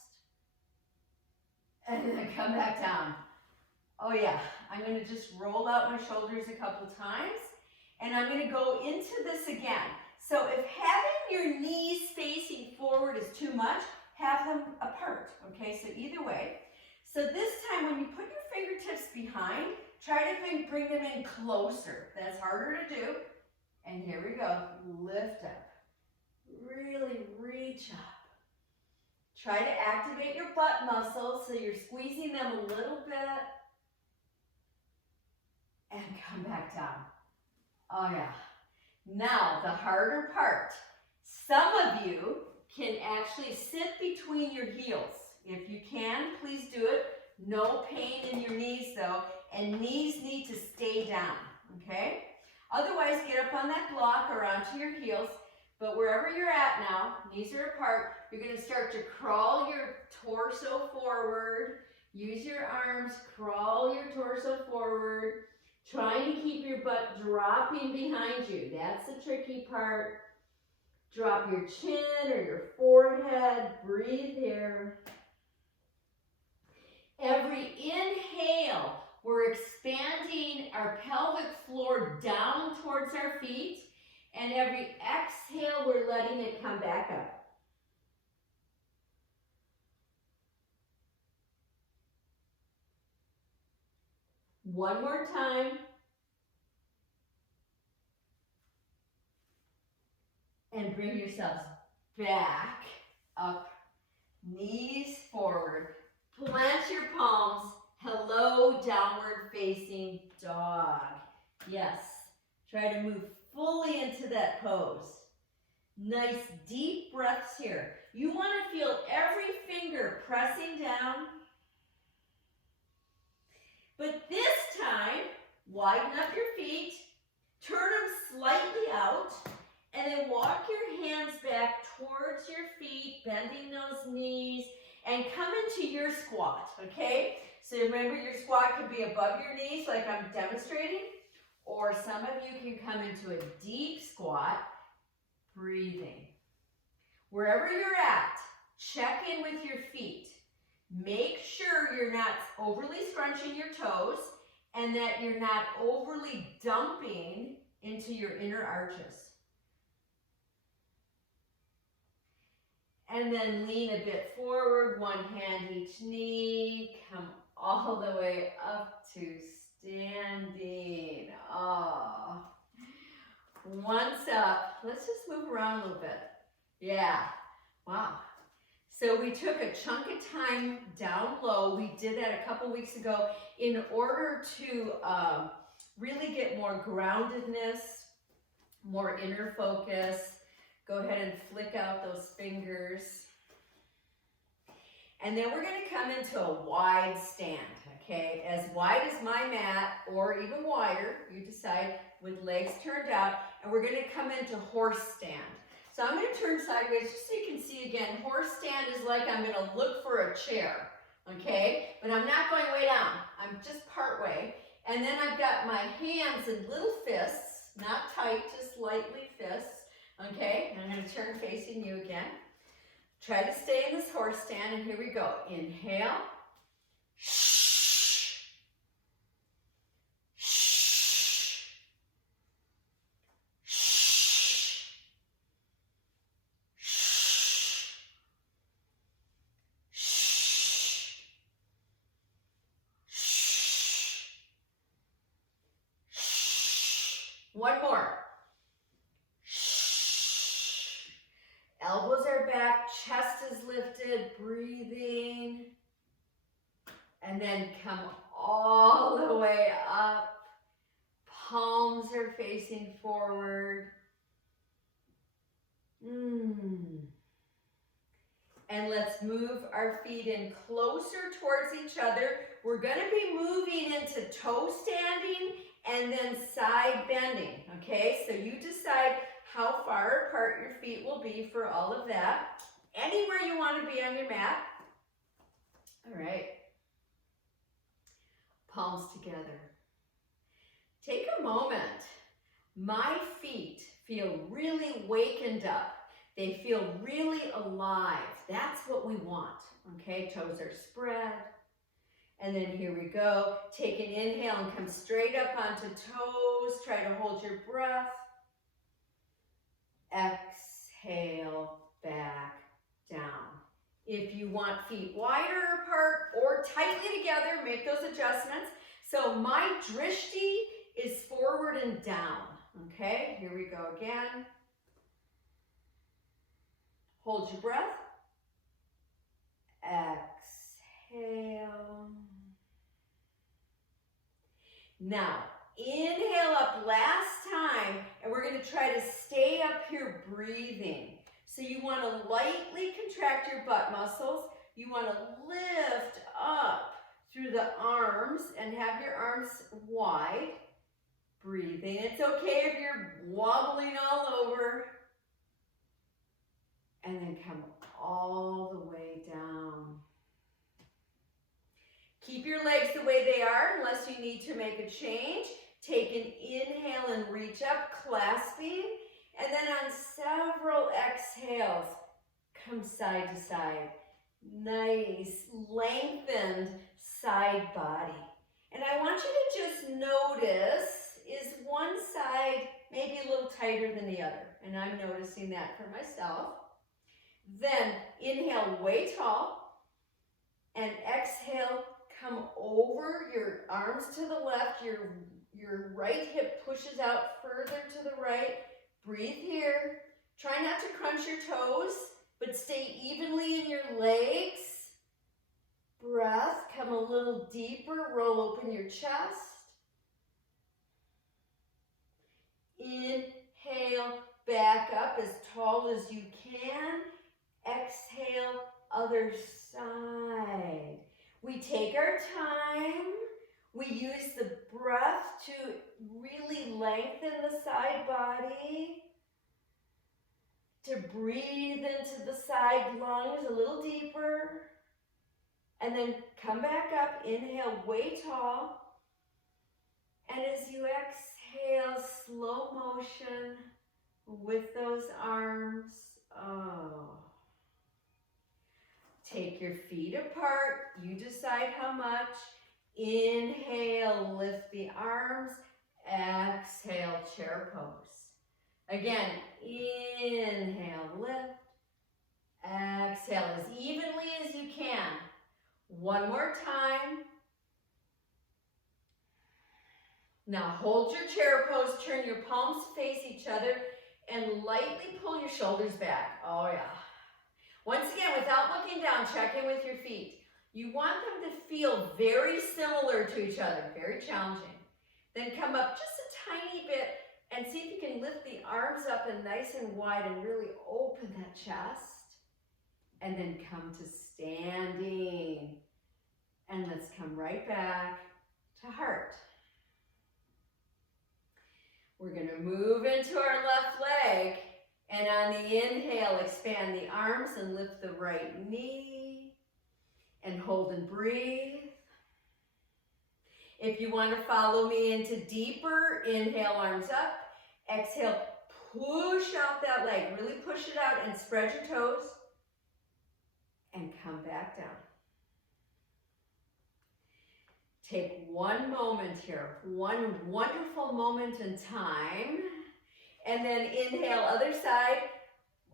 And then come back down. Oh yeah, I'm going to just roll out my shoulders a couple times. And I'm going to go into this again. So if having your knees facing forward is too much, have them apart. Okay, so either way. So this time when you put your fingertips behind, try to bring them in closer. That's harder to do. And here we go. Lift up. Really reach up. Try to activate your butt muscles so you're squeezing them a little bit. And come back down. Oh yeah. Now the harder part. Some of you can actually sit between your heels. If you can, please do it. No pain in your knees though, and knees need to stay down, okay? Otherwise, get up on that block or onto your heels, but wherever you're at now, knees are apart, you're gonna start to crawl your torso forward. Use your arms, crawl your torso forward, trying to keep your butt dropping behind you. That's the tricky part. Drop your chin or your forehead, breathe here. Every inhale, we're expanding our pelvic floor down towards our feet, and every exhale, we're letting it come back up. One more time. And bring yourselves back, up, knees forward. Plant your palms. Hello, downward facing dog. Yes. Try to move fully into that pose. Nice deep breaths here. You want to feel every finger pressing down. But this time, widen up your feet, turn them slightly out, and then walk your hands back towards your feet, bending those knees, and come into your squat, okay? So remember, your squat could be above your knees like I'm demonstrating, or some of you can come into a deep squat, breathing. Wherever you're at, check in with your feet. Make sure you're not overly scrunching your toes and that you're not overly dumping into your inner arches. And then lean a bit forward, one hand each knee, come all the way up to standing. Oh. Once up, let's just move around a little bit. Yeah, wow. So we took a chunk of time down low. We did that a couple weeks ago in order to really get more groundedness, more inner focus. Go ahead and flick out those fingers. And then we're going to come into a wide stand, okay? As wide as my mat or even wider, you decide, with legs turned out. And we're going to come into horse stand. So I'm going to turn sideways just so you can see again. Horse stand is like I'm going to look for a chair, okay? But I'm not going way down. I'm just part way. And then I've got my hands in little fists, not tight, just lightly fists, okay? And I'm going to turn facing you again. Try to stay in this horse stand, and here we go. Inhale. One more. Elbows are back, chest is lifted, breathing. And then come all the way up. Palms are facing forward. And let's move our feet in closer towards each other. We're going to be moving into toe standing and then side bending, okay? So you decide how far apart your feet will be for all of that. Anywhere you want to be on your mat. All right. Palms together. Take a moment. My feet feel really wakened up. They feel really alive. That's what we want, okay? Toes are spread. And then here we go. Take an inhale and come straight up onto toes. Try to hold your breath. Exhale, back down. If you want feet wider apart or tightly together, make those adjustments. So my drishti is forward and down, okay? Here we go again. Hold your breath. Exhale. Now, inhale up last time, and we're going to try to stay up here breathing. So you want to lightly contract your butt muscles. You want to lift up through the arms and have your arms wide. Breathing. It's okay if you're wobbling all over. And then come all the way down. Keep your legs the way they are unless you need to make a change. Take an inhale and reach up, clasping. And then on several exhales, come side to side. Nice, lengthened side body. And I want you to just notice, is one side maybe a little tighter than the other? And I'm noticing that for myself. Then inhale way tall and exhale, come over your arms to the left, your right hip pushes out further to the right. Breathe here. Try not to crunch your toes, but stay evenly in your legs. Breath, come a little deeper, roll open your chest. Inhale, back up as tall as you can. Exhale, other side. We take our time. We use the breath to really lengthen the side body. To breathe into the side lungs a little deeper. And then come back up, inhale way tall. And as you exhale, slow motion with those arms. Oh. Take your feet apart. You decide how much. Inhale, lift the arms. Exhale, chair pose. Again, inhale, lift. Exhale as evenly as you can. One more time. Now hold your chair pose, turn your palms to face each other, and lightly pull your shoulders back. Oh yeah. Once again, without looking down, check in with your feet. You want them to feel very similar to each other, very challenging. Then come up just a tiny bit and see if you can lift the arms up and nice and wide and really open that chest. And then come to standing. And let's come right back to heart. We're going to move into our left leg. And on the inhale, expand the arms and lift the right knee. And hold and breathe. If you want to follow me into deeper, inhale, arms up. Exhale, push out that leg. Really push it out and spread your toes. And come back down. Take one moment here, one wonderful moment in time. And then inhale, other side,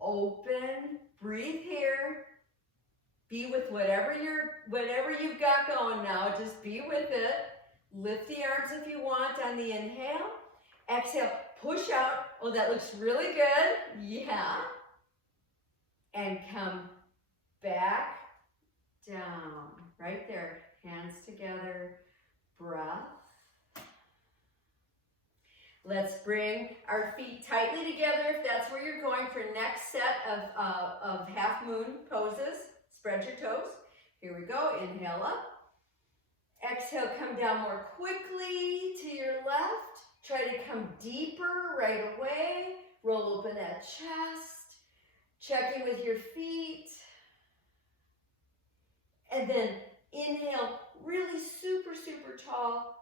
open, breathe here. Be with whatever you've got going now, just be with it. Lift the arms if you want on the inhale. Exhale, push out. Oh, that looks really good. Yeah. And come back down, right there. Hands together, breath. Let's bring our feet tightly together if that's where you're going for next set of half moon poses. Spread your toes. Here we go. Inhale up. Exhale, come down more quickly to your left. Try to come deeper right away. Roll open that chest. Check in with your feet. And then inhale, really super, super tall.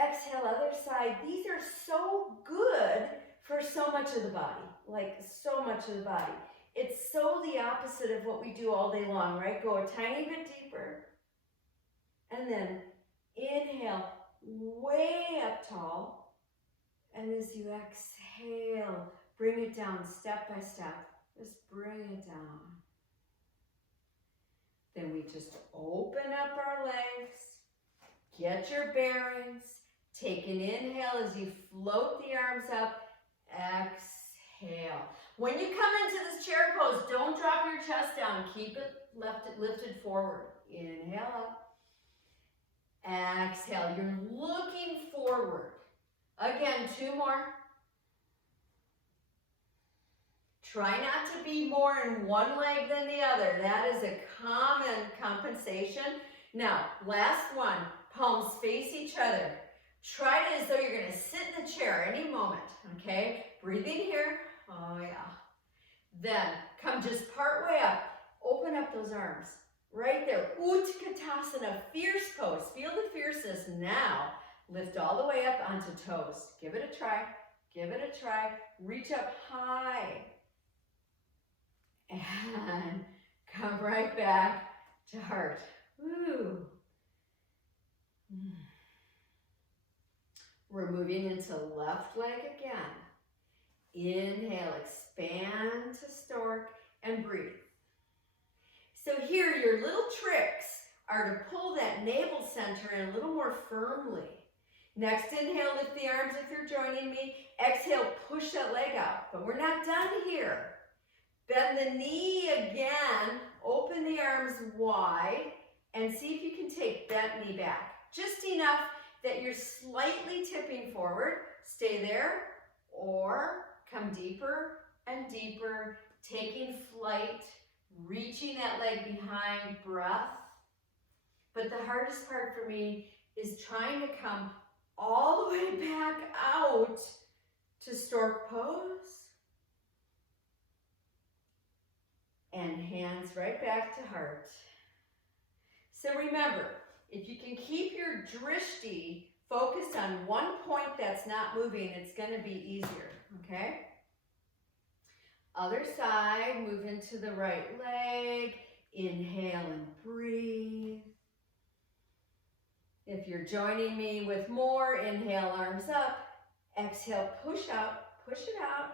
Exhale, other side. These are so good for so much of the body, like so much of the body. It's so the opposite of what we do all day long, right? Go a tiny bit deeper. And then inhale, way up tall. And as you exhale, bring it down step by step. Just bring it down. Then we just open up our legs. Get your bearings. Take an inhale as you float the arms up. Exhale. When you come into this chair pose, don't drop your chest down. Keep it lifted forward. Inhale up. Exhale. You're looking forward. Again, two more. Try not to be more in one leg than the other. That is a common compensation. Now, last one. Palms face each other. Try it as though you're going to sit in the chair any moment, okay? Breathing here. Oh, yeah. Then come just part way up. Open up those arms. Right there. Utkatasana, fierce pose. Feel the fierceness now. Lift all the way up onto toes. Give it a try. Give it a try. Reach up high. And come right back to heart. Woo. We're moving into left leg again. Inhale, expand to stork, and breathe. So here, your little tricks are to pull that navel center in a little more firmly. Next inhale, lift the arms if you're joining me. Exhale, push that leg out. But we're not done here. Bend the knee again. Open the arms wide. And see if you can take that knee back. Just enough that you're slightly tipping forward. Stay there. Or come deeper and deeper. Taking flight. Reaching that leg behind. Breath. But the hardest part for me is trying to come all the way back out to stork pose. And hands right back to heart. So remember, if you can keep your drishti focused on one point that's not moving, it's going to be easier, okay? Other side, move into the right leg. Inhale and breathe. If you're joining me with more, inhale, arms up. Exhale, push out, push it out.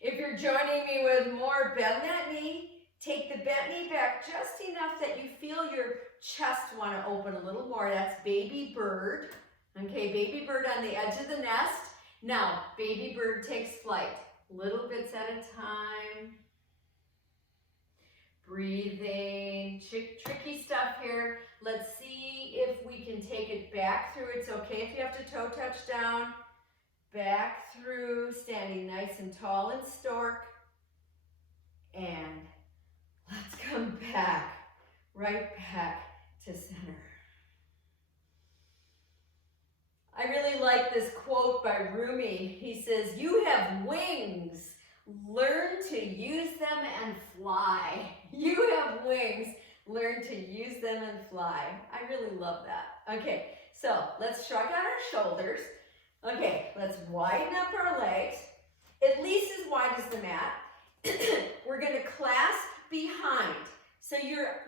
If you're joining me with more, bend that knee. Take the bent knee back just enough that you feel your chest want to open a little more. That's baby bird. Okay, baby bird on the edge of the nest. Now, baby bird takes flight. Little bits at a time. Breathing. Tricky stuff here. Let's see if we can take it back through. It's okay if you have to toe touch down. Back through, standing nice and tall in stork. And let's come back, right back to center. I really like this quote by Rumi. He says, "You have wings. Learn to use them and fly." You have wings. Learn to use them and fly. I really love that. Okay, so let's shrug out our shoulders. Okay, let's widen up our legs, at least as wide as the mat. We're going to clasp behind. So your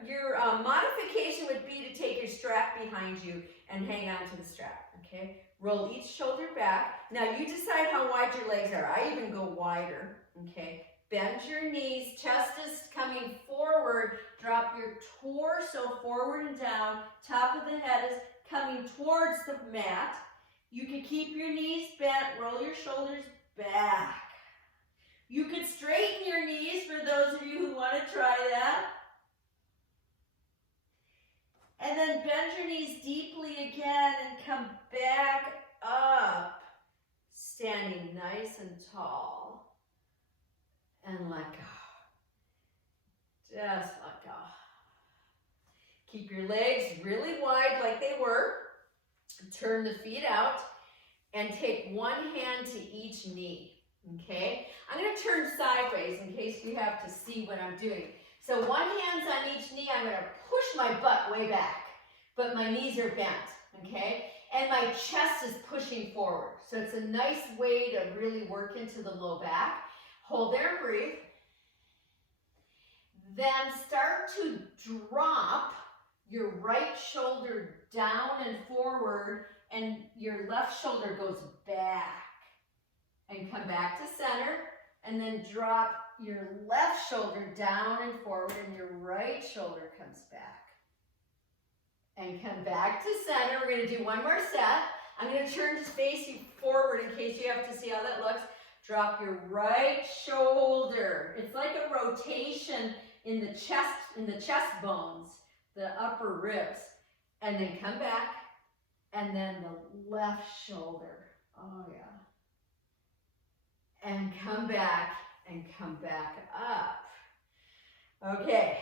modification would be to take your strap behind you and hang on to the strap, okay? Roll each shoulder back. Now you decide how wide your legs are. I even go wider, okay? Bend your knees, chest is coming forward. Drop your torso forward and down. Top of the head is coming towards the mat. You can keep your knees bent, roll your shoulders back. You could straighten your knees for those of you who want to try that. And then bend your knees deeply again and come back up. Standing nice and tall. And let go. Just let go. Keep your legs really wide like they were. Turn the feet out and take one hand to each knee, okay? I'm going to turn sideways in case you have to see what I'm doing. So one hand's on each knee. I'm going to push my butt way back, but my knees are bent, okay? And my chest is pushing forward. So it's a nice way to really work into the low back. Hold there and breathe. Then start to drop your right shoulder down and forward, and your left shoulder goes back. And come back to center, and then drop your left shoulder down and forward, and your right shoulder comes back. And come back to center. We're going to do one more set. I'm going to turn to face you forward in case you have to see how that looks. Drop your right shoulder. It's like a rotation in the chest bones, the upper ribs. And then come back, and then the left shoulder. Oh, yeah. And come back up. Okay,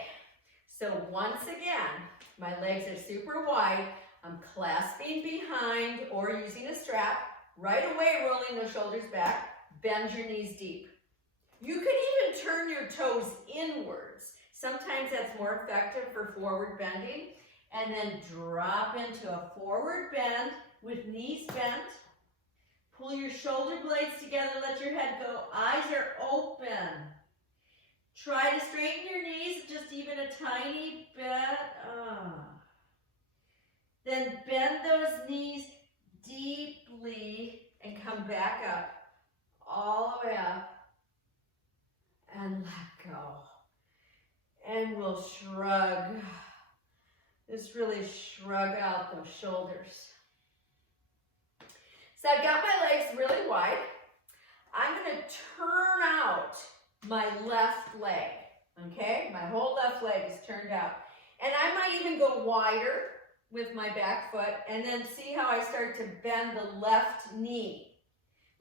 so once again, my legs are super wide. I'm clasping behind or using a strap. Right away, rolling the shoulders back. Bend your knees deep. You can even turn your toes inwards. Sometimes that's more effective for forward bending. And then drop into a forward bend with knees bent. Pull your shoulder blades together, let your head go. Eyes are open. Try to straighten your knees just even a tiny bit. Then bend those knees deeply and come back up. All the way up. And let go. And we'll shrug. Just really shrug out those shoulders. So I've got my legs really wide. I'm gonna turn out my left leg, okay? My whole left leg is turned out. And I might even go wider with my back foot, and then see how I start to bend the left knee,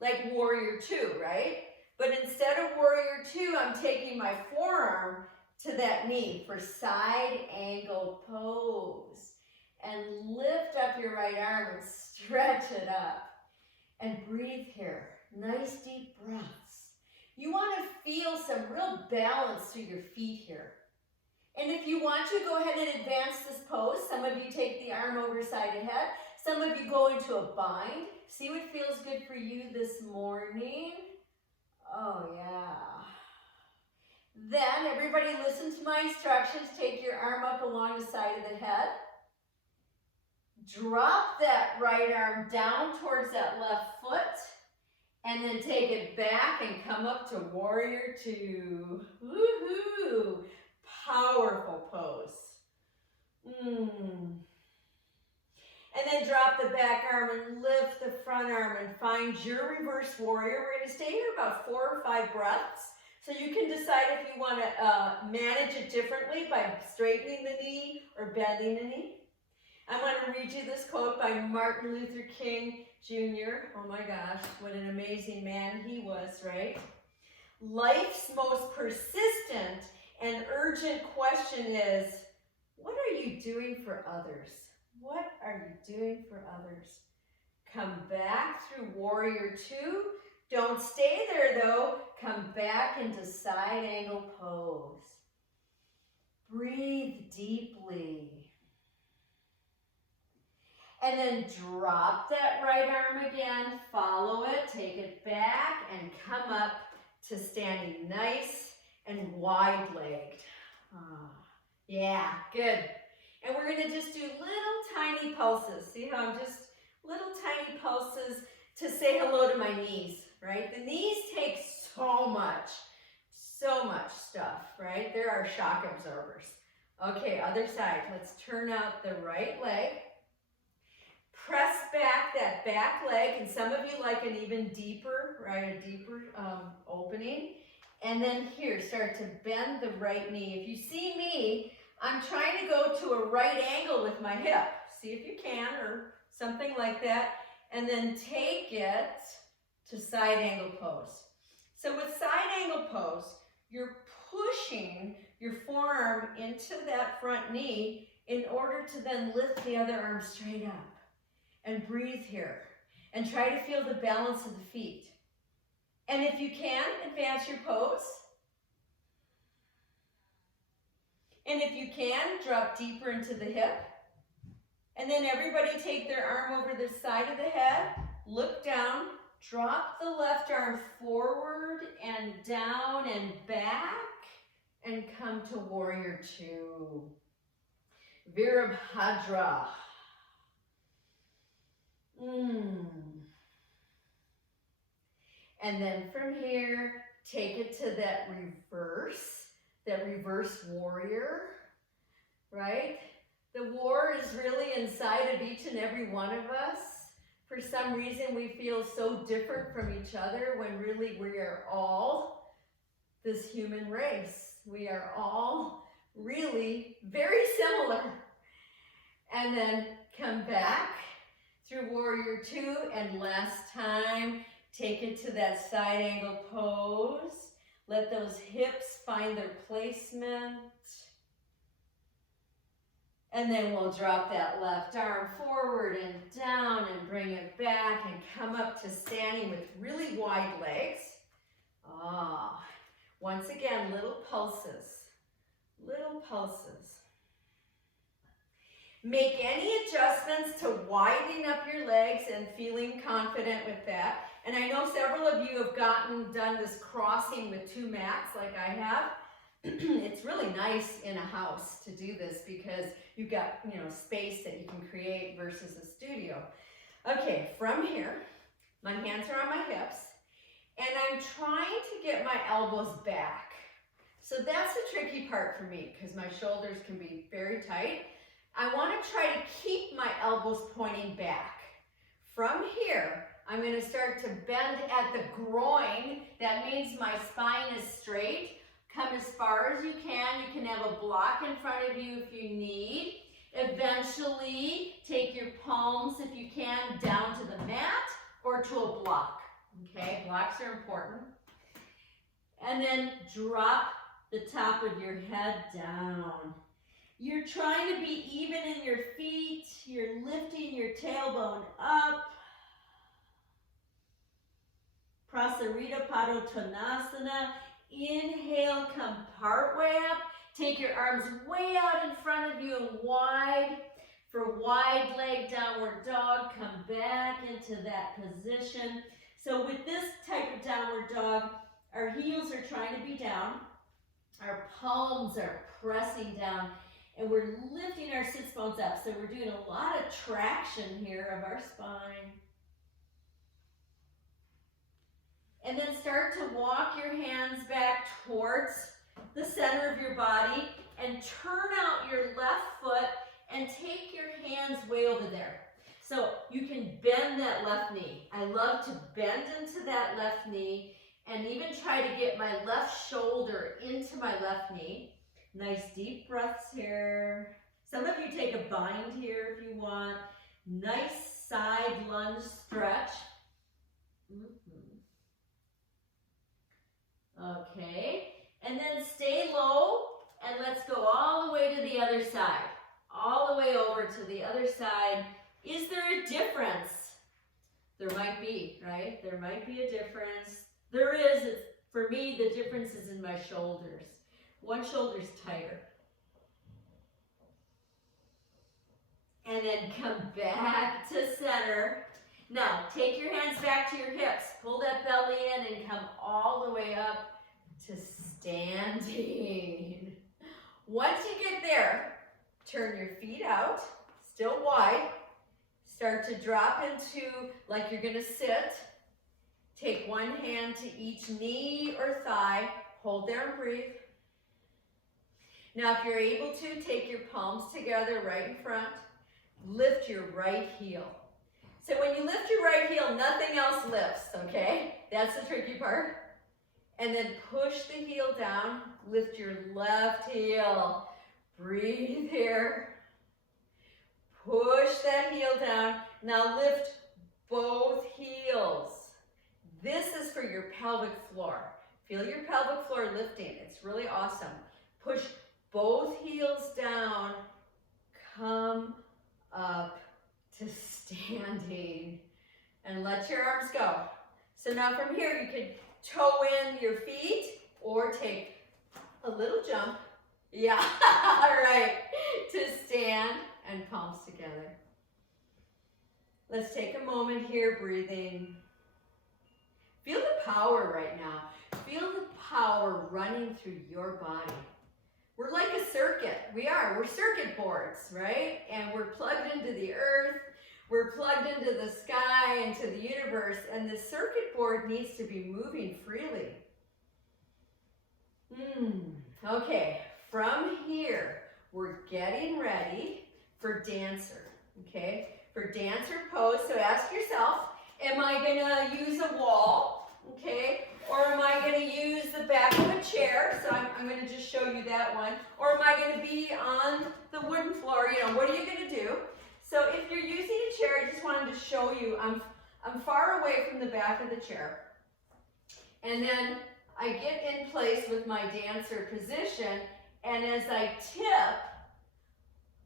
like warrior two, right? But instead of warrior two, I'm taking my forearm to that knee for side angle pose. And lift up your right arm and stretch it up. And breathe here. Nice deep breaths. You want to feel some real balance through your feet here. And if you want to, go ahead and advance this pose. Some of you take the arm over side and head. Some of you go into a bind. See what feels good for you this morning. Oh, yeah. Then, everybody listen to my instructions. Take your arm up along the side of the head. Drop that right arm down towards that left foot. And then take it back and come up to warrior two. Woohoo! Powerful pose. And then drop the back arm and lift the front arm and find your reverse warrior. We're going to stay here about 4 or 5 breaths. So you can decide if you want to manage it differently by straightening the knee or bending the knee. I want to read you this quote by Martin Luther King Jr. Oh my gosh, what an amazing man he was, right? Life's most persistent and urgent question is, what are you doing for others? What are you doing for others? Come back through warrior two. Don't stay there though. Come back into side angle pose. Breathe deeply. And then drop that right arm again. Follow it. Take it back and come up to standing nice and wide-legged. Yeah, good. And we're going to just do little tiny pulses. See how I'm just little tiny pulses to say hello to my knees, right? The knees take so much stuff, right? They're our shock absorbers. Okay, other side. Let's turn out the right leg. Press back that back leg, and some of you like an even deeper, right? A deeper opening. And then here, start to bend the right knee. If you see me, I'm trying to go to a right angle with my hip. See if you can, or something like that. And then take it to side angle pose. So with side angle pose, you're pushing your forearm into that front knee in order to then lift the other arm straight up. And breathe here. And try to feel the balance of the feet. And if you can, advance your pose. And if you can, drop deeper into the hip. And then everybody take their arm over the side of the head. Look down. Drop the left arm forward and down and back. And come to warrior two. Virabhadra. And then from here, take it to that reverse warrior, right? The war is really inside of each and every one of us. For some reason, we feel so different from each other when really we are all this human race. We are all really very similar. And then come back through warrior two, and last time, take it to that side angle pose. Let those hips find their placement. And then we'll drop that left arm forward and down and bring it back and come up to standing with really wide legs. Once again, little pulses, little pulses. Make any adjustments to widening up your legs and feeling confident with that. And I know several of you have done this crossing with 2 mats like I have. It's really nice in a house to do this because you've got, space that you can create versus a studio. Okay, from here, my hands are on my hips, and I'm trying to get my elbows back. So that's the tricky part for me because my shoulders can be very tight. I want to try to keep my elbows pointing back. from here, I'm going to start to bend at the groin. That means my spine is straight. Come as far as you can. You can have a block in front of you if you need. Eventually, take your palms, if you can, down to the mat or to a block. Okay, blocks are important. And then drop the top of your head down. You're trying to be even in your feet. You're lifting your tailbone up. Prasarita Padottanasana. Inhale, come part way up. Take your arms way out in front of you and wide. For wide leg downward dog, come back into that position. So with this type of downward dog, our heels are trying to be down. Our palms are pressing down. And we're lifting our sits bones up. So we're doing a lot of traction here of our spine. And then start to walk your hands back towards the center of your body and turn out your left foot and take your hands way over there. So you can bend that left knee. I love to bend into that left knee and even try to get my left shoulder into my left knee. Nice deep breaths here. Some of you take a bind here if you want. Nice side lunge stretch. Okay, and then stay low and let's go all the way to the other side. All the way over to the other side. Is there a difference? There might be, right? There might be a difference. There is. For me, the difference is in my shoulders. One shoulder's tighter. And then come back to center. Now, take your hands back to your hips. Pull that belly in and come all the way up to standing. Once you get there, turn your feet out, still wide. Start to drop into like you're gonna sit. Take one hand to each knee or thigh. Hold there and breathe. Now, if you're able to, take your palms together right in front. Lift your right heel. So when you lift your right heel, nothing else lifts, okay? That's the tricky part. And then push the heel down. Lift your left heel. Breathe here. Push that heel down. Now lift both heels. This is for your pelvic floor. Feel your pelvic floor lifting. It's really awesome. Push both heels down. Come up to standing. And let your arms go. So now from here, you can toe in your feet or take a little jump. Yeah, right. To stand and palms together. Let's take a moment here, breathing. Feel the power right now. Feel the power running through your body. We're like a circuit. We are. We're circuit boards, right? And we're plugged into the earth. We're plugged into the sky, into the universe. And the circuit board needs to be moving freely. Okay. From here, we're getting ready for dancer. Okay? For dancer pose. So ask yourself, am I going to use a wall? Okay? Or am I going to use the back of a chair? So I'm going to just show you that one. Or am I going to be on the wooden floor? You know, what are you going to do? So if you're using a chair, I just wanted to show you, I'm far away from the back of the chair. And then I get in place with my dancer position. And as I tip,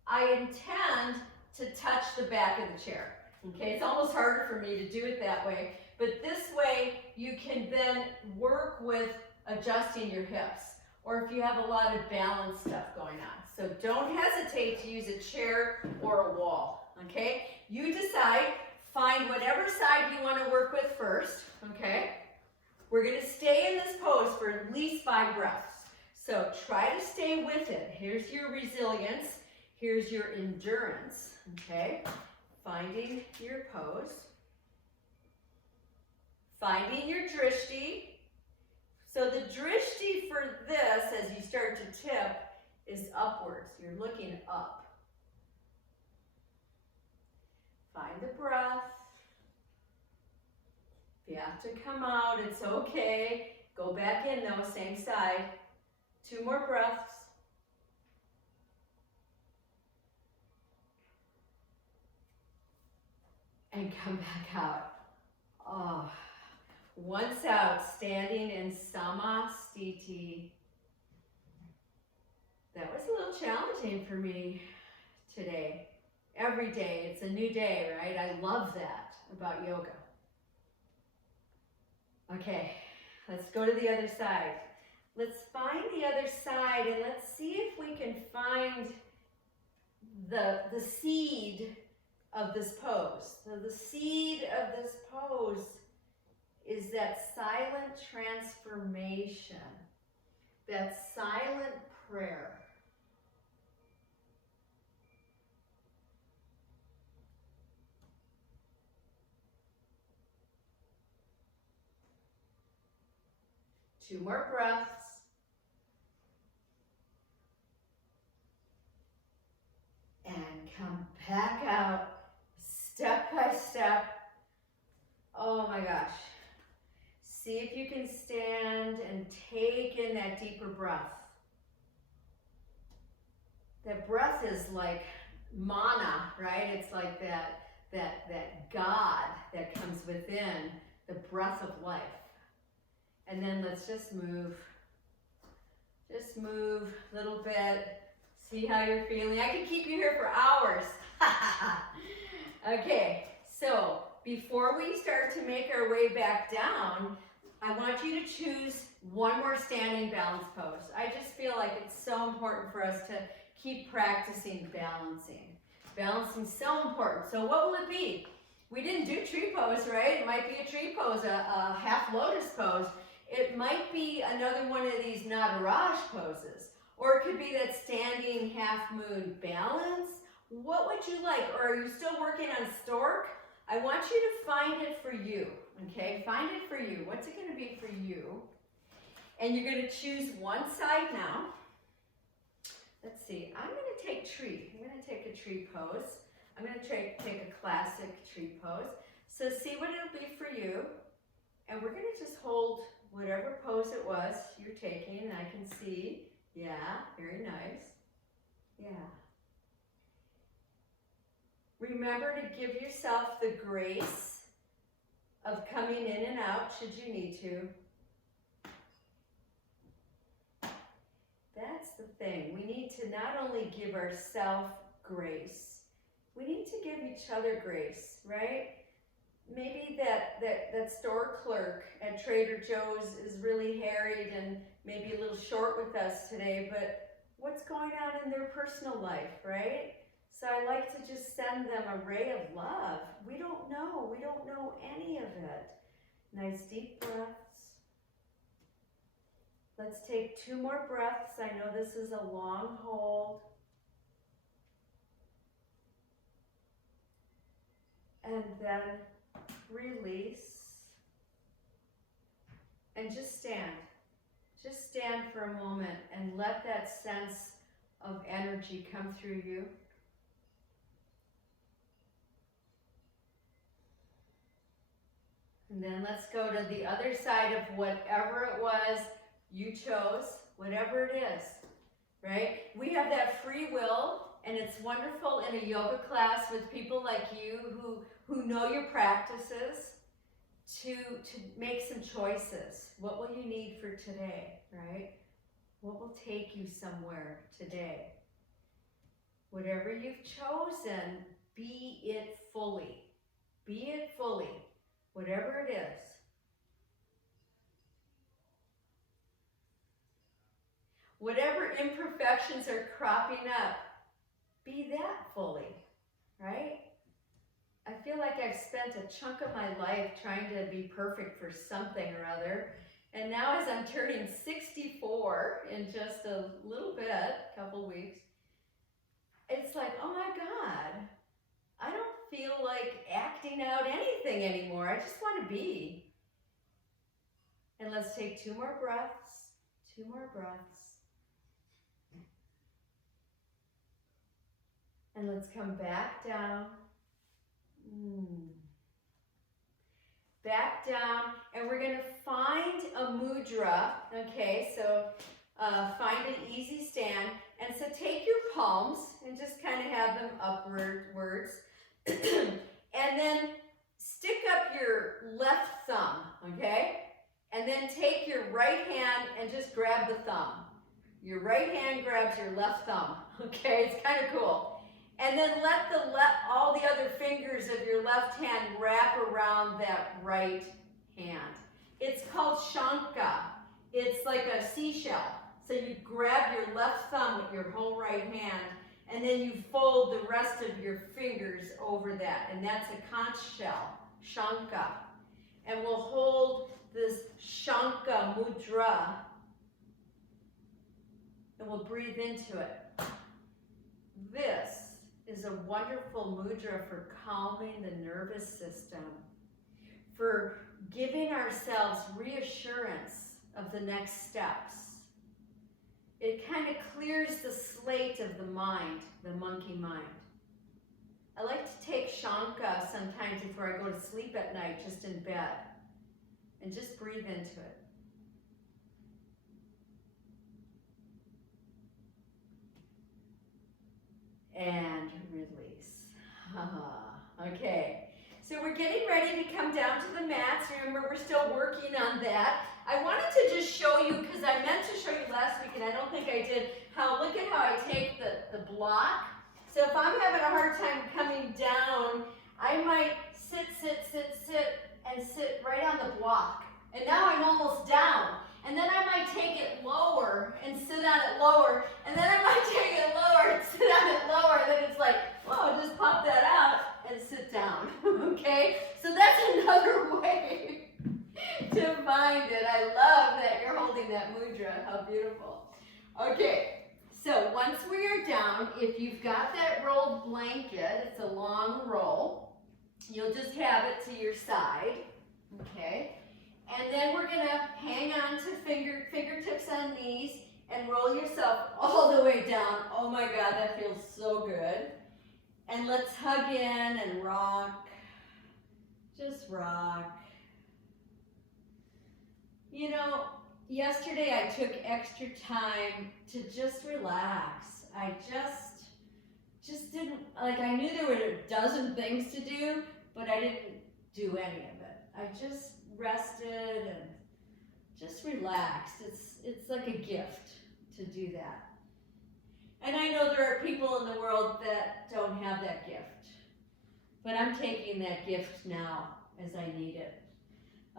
I intend to touch the back of the chair. Okay, it's almost harder for me to do it that way. But this way, you can then work with adjusting your hips, or if you have a lot of balance stuff going on. So don't hesitate to use a chair or a wall, okay? You decide, find whatever side you want to work with first, okay? We're going to stay in this pose for at least 5 breaths. So try to stay with it. Here's your resilience. Here's your endurance, okay? Finding your pose. Finding your drishti. So the drishti for this, as you start to tip, is upwards. You're looking up. Find the breath. have to come out, it's okay. Go back in though, same side. 2 more breaths. And come back out. Oh. Once out, standing in Samastiti. That was a little challenging for me today. Every day, it's a new day, right? I love that about yoga. Okay, let's go to the other side. Let's find the other side and let's see if we can find the seed of this pose. So the seed of this pose is that silent transformation, that silent prayer. Two more breaths. And come back out, step by step. Oh my gosh. See if you can stand and take in that deeper breath. That breath is like mana, right? It's like that God that comes within, the breath of life. And then let's just move a little bit. See how you're feeling. I can keep you here for hours. Okay, so before we start to make our way back down, I want you to choose one more standing balance pose. I just feel like it's so important for us to keep practicing balancing. Balancing is so important. So what will it be? We didn't do tree pose, right? It might be a tree pose, a half lotus pose. It might be another one of these Nataraj poses. Or it could be that standing half moon balance. What would you like? Or are you still working on stork? I want you to find it for you, okay? Find it for you. What's it going to be for you? And you're going to choose one side now. Let's see. I'm going to take tree. I'm going to take a tree pose. I'm going to take a classic tree pose. So see what it'll be for you. And we're going to just hold whatever pose it was you're taking. And I can see. Yeah, very nice. Yeah. Remember to give yourself the grace of coming in and out should you need to. That's the thing. We need to not only give ourselves grace, we need to give each other grace, right? Maybe that store clerk at Trader Joe's is really harried and maybe a little short with us today, but what's going on in their personal life, right? So I like to just send them a ray of love. We don't know any of it. Nice deep breaths. Let's take 2 more breaths. I know this is a long hold. And then release. And just stand. Just stand for a moment and let that sense of energy come through you. And then let's go to the other side of whatever it was you chose, whatever it is, right? We have that free will, and it's wonderful in a yoga class with people like you who know your practices to make some choices. What will you need for today, right? What will take you somewhere today? Whatever you've chosen, be it fully. Be it fully. Whatever it is. Whatever imperfections are cropping up, be that fully, right? I feel like I've spent a chunk of my life trying to be perfect for something or other. And now as I'm turning 64 in just a little bit, a couple weeks, it's like, oh my God, I don't feel like acting out anything anymore. I just want to be. And let's take 2 more breaths. 2 more breaths. And let's come back down. back down, and we're going to find a mudra, okay, so find an easy stand, and so take your palms and just kind of have them upwards, and then stick up your left thumb, okay, and then take your right hand and just grab the thumb. Your right hand grabs your left thumb, okay, it's kind of cool. And then let all the other fingers of your left hand wrap around that right hand. It's called Shanka. It's like a seashell. So you grab your left thumb with your whole right hand, and then you fold the rest of your fingers over that. And that's a conch shell, Shanka. And we'll hold this Shanka Mudra, and we'll breathe into it. This is a wonderful mudra for calming the nervous system, for giving ourselves reassurance of the next steps. It kind of clears the slate of the mind, the monkey mind. I like to take Shanka sometimes before I go to sleep at night, just in bed, and just breathe into it. And release. Okay, so we're getting ready to come down to the mats. Remember, we're still working on that. I wanted to just show you, because I meant to show you last week, and I don't think I did, look at how I take the block. So if I'm having a hard time coming down, I might sit, and sit right on the block. And now I'm almost down. And then I might take it lower and sit on it lower. And then I might take it lower and sit on it lower. And then it's like, whoa, just pop that out and sit down. Okay? So that's another way to find it. I love that you're holding that mudra. How beautiful. Okay. So once we are down, if you've got that rolled blanket, it's a long roll, you'll just have it to your side. Okay? And then we're going to hang on to fingertips on knees and roll yourself all the way down. Oh my God, that feels so good. And let's hug in and rock. Just rock. You know, yesterday I took extra time to just relax. I just didn't, like, I knew there were a dozen things to do, but I didn't do any of it. I just rested and just relaxed. It's like a gift to do that. And I know there are people in the world that don't have that gift, but I'm taking that gift now as I need it.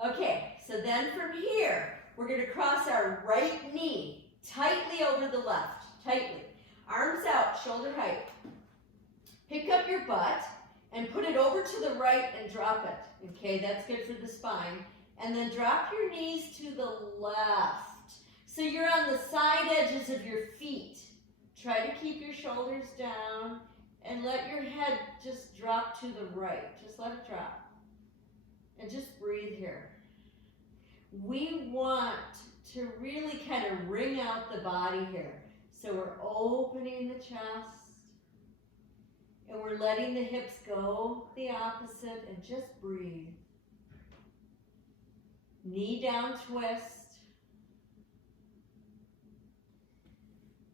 Okay, so then from here, we're going to cross our right knee tightly over the left, tightly. Arms out, shoulder height. Pick up your butt and put it over to the right and drop it. Okay, that's good for the spine. And then drop your knees to the left. So you're on the side edges of your feet. Try to keep your shoulders down and let your head just drop to the right. Just let it drop. And just breathe here. We want to really kind of wring out the body here. So we're opening the chest and we're letting the hips go the opposite and just breathe. Knee down twist.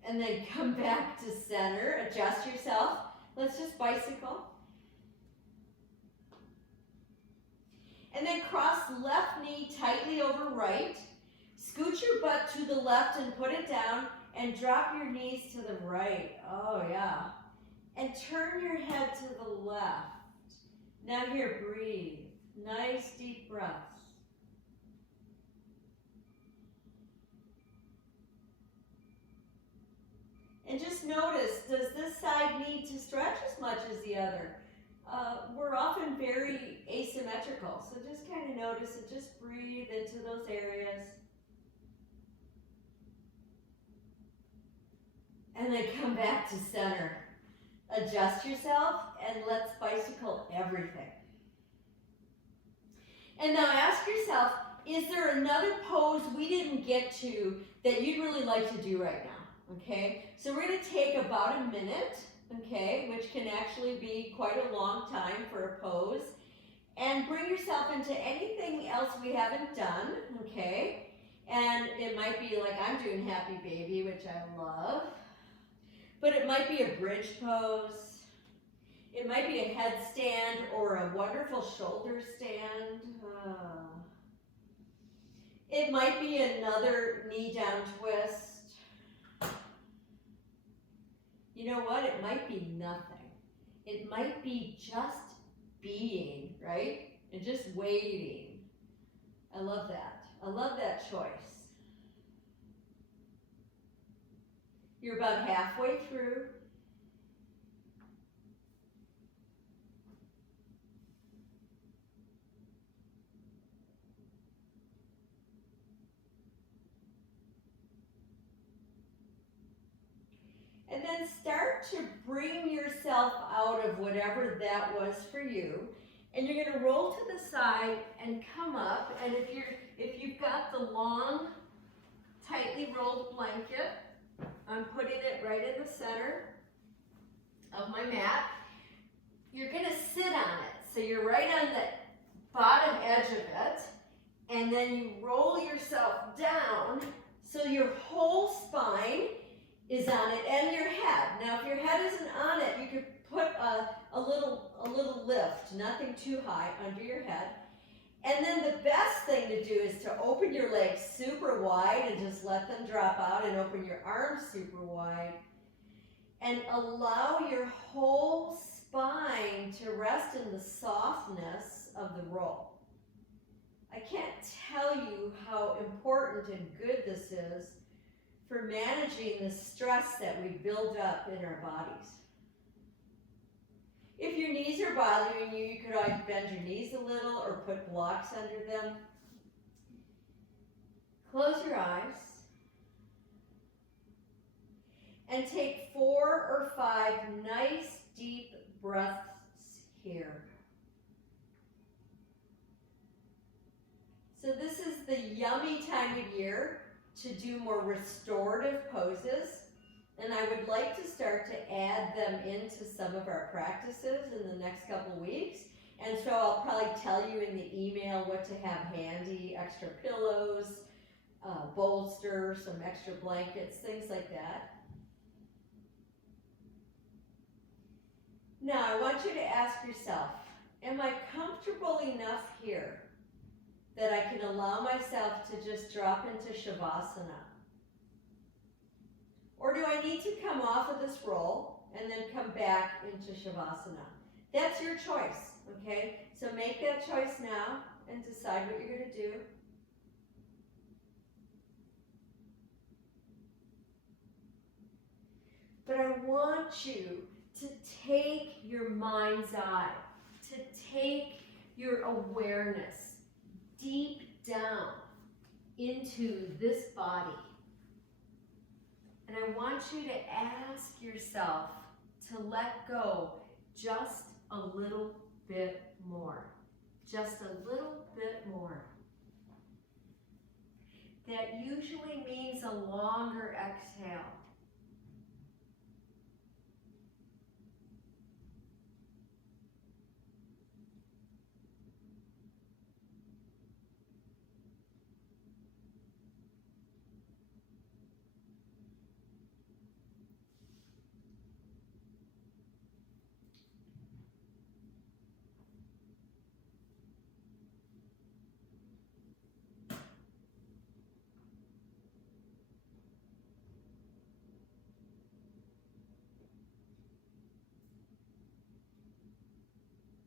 And then come back to center. Adjust yourself. Let's just bicycle. And then cross left knee tightly over right. Scoot your butt to the left and put it down. And drop your knees to the right. Oh, yeah. And turn your head to the left. Now here, breathe. Nice deep breaths. And just notice, does this side need to stretch as much as the other? We're often very asymmetrical, so just kind of notice it. Just breathe into those areas. And then come back to center. Adjust yourself and let's bicycle everything. And now ask yourself, is there another pose we didn't get to that you'd really like to do right now? Okay, so we're going to take about a minute, okay, which can actually be quite a long time for a pose. And bring yourself into anything else we haven't done, okay? And it might be like I'm doing Happy Baby, which I love. But it might be a bridge pose. It might be a headstand or a wonderful shoulder stand. It might be another knee down twist. You know what? It might be nothing. It might be just being, right? And just waiting. I love that. I love that choice. You're about halfway through. And then start to bring yourself out of whatever that was for you. And you're going to roll to the side and come up. And if you've got the long, tightly rolled blanket, I'm putting it right in the center of my mat. You're going to sit on it. So you're right on the bottom edge of it. And then you roll yourself down so your whole spine is on it and your head. Now if your head isn't on it, you could put a little lift, nothing too high, under your head. And then the best thing to do is to open your legs super wide and just let them drop out, and open your arms super wide. And allow your whole spine to rest in the softness of the roll. I can't tell you how important and good this is for managing the stress that we build up in our bodies. If your knees are bothering you, you could always bend your knees a little or put blocks under them. Close your eyes and take 4 or 5 nice deep breaths here. So this is the yummy time of year to do more restorative poses. And I would like to start to add them into some of our practices in the next couple of weeks. And so I'll probably tell you in the email what to have handy, extra pillows, bolster, some extra blankets, things like that. Now I want you to ask yourself, am I comfortable enough here that I can allow myself to just drop into Shavasana? Or do I need to come off of this roll and then come back into Shavasana? That's your choice, okay? So make that choice now and decide what you're going to do. But I want you to take your mind's eye, to take your awareness deep down into this body. And I want you to ask yourself to let go just a little bit more. Just a little bit more. That usually means a longer exhale.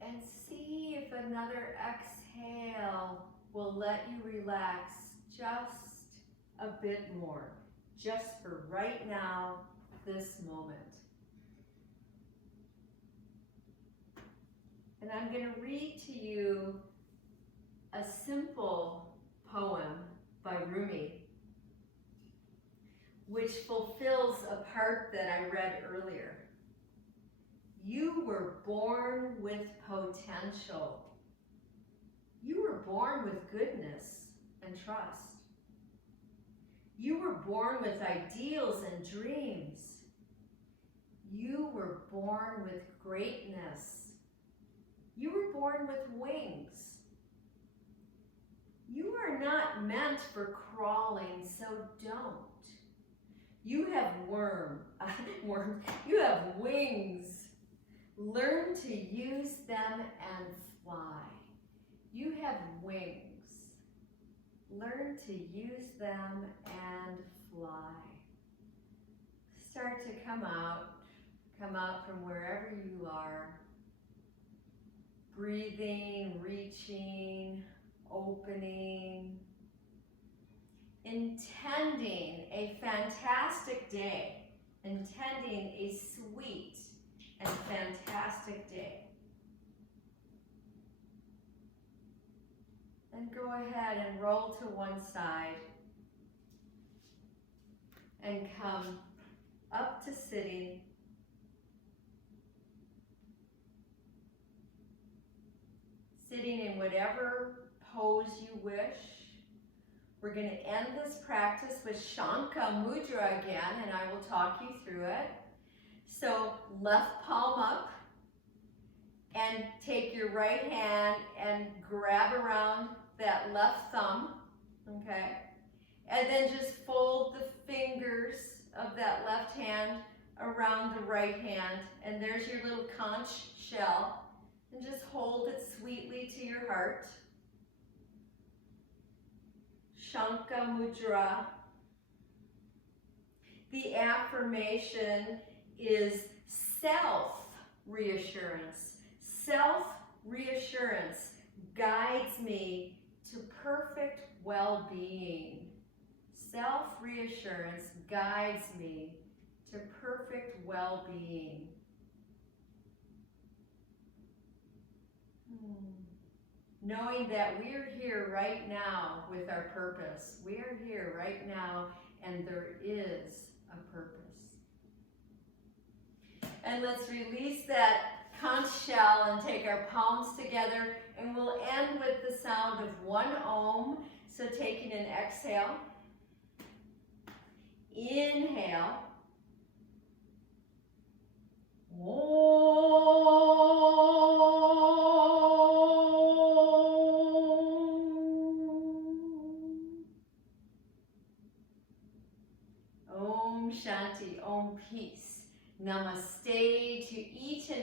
And see if another exhale will let you relax just a bit more, just for right now, this moment. And I'm going to read to you a simple poem by Rumi, which fulfills a part that I read earlier. You were born with potential. You were born with goodness and trust. You were born with ideals and dreams. You were born with greatness. You were born with wings. You are not meant for crawling, so don't. You have you have wings. Learn to use them and fly. You have wings. Learn to use them and fly. Start to come out from wherever you are. Breathing, reaching, opening. Intending a fantastic day. Intending a sweet and fantastic day. And go ahead and roll to one side and come up to sitting. Sitting in whatever pose you wish. We're going to end this practice with Shanka Mudra again, and I will talk you through it. So left palm up, and take your right hand and grab around that left thumb, okay? And then just fold the fingers of that left hand around the right hand, and there's your little conch shell, and just hold it sweetly to your heart. Shanka Mudra. The affirmation is self-reassurance. Self-reassurance guides me to perfect well-being. Self-reassurance guides me to perfect well-being. Knowing that we're here right now with our purpose. We are here right now, and there is a purpose. And let's release that conch shell and take our palms together, and we'll end with the sound of one Om. So taking an exhale, inhale, Om Shanti, Om Peace. Namaste to each and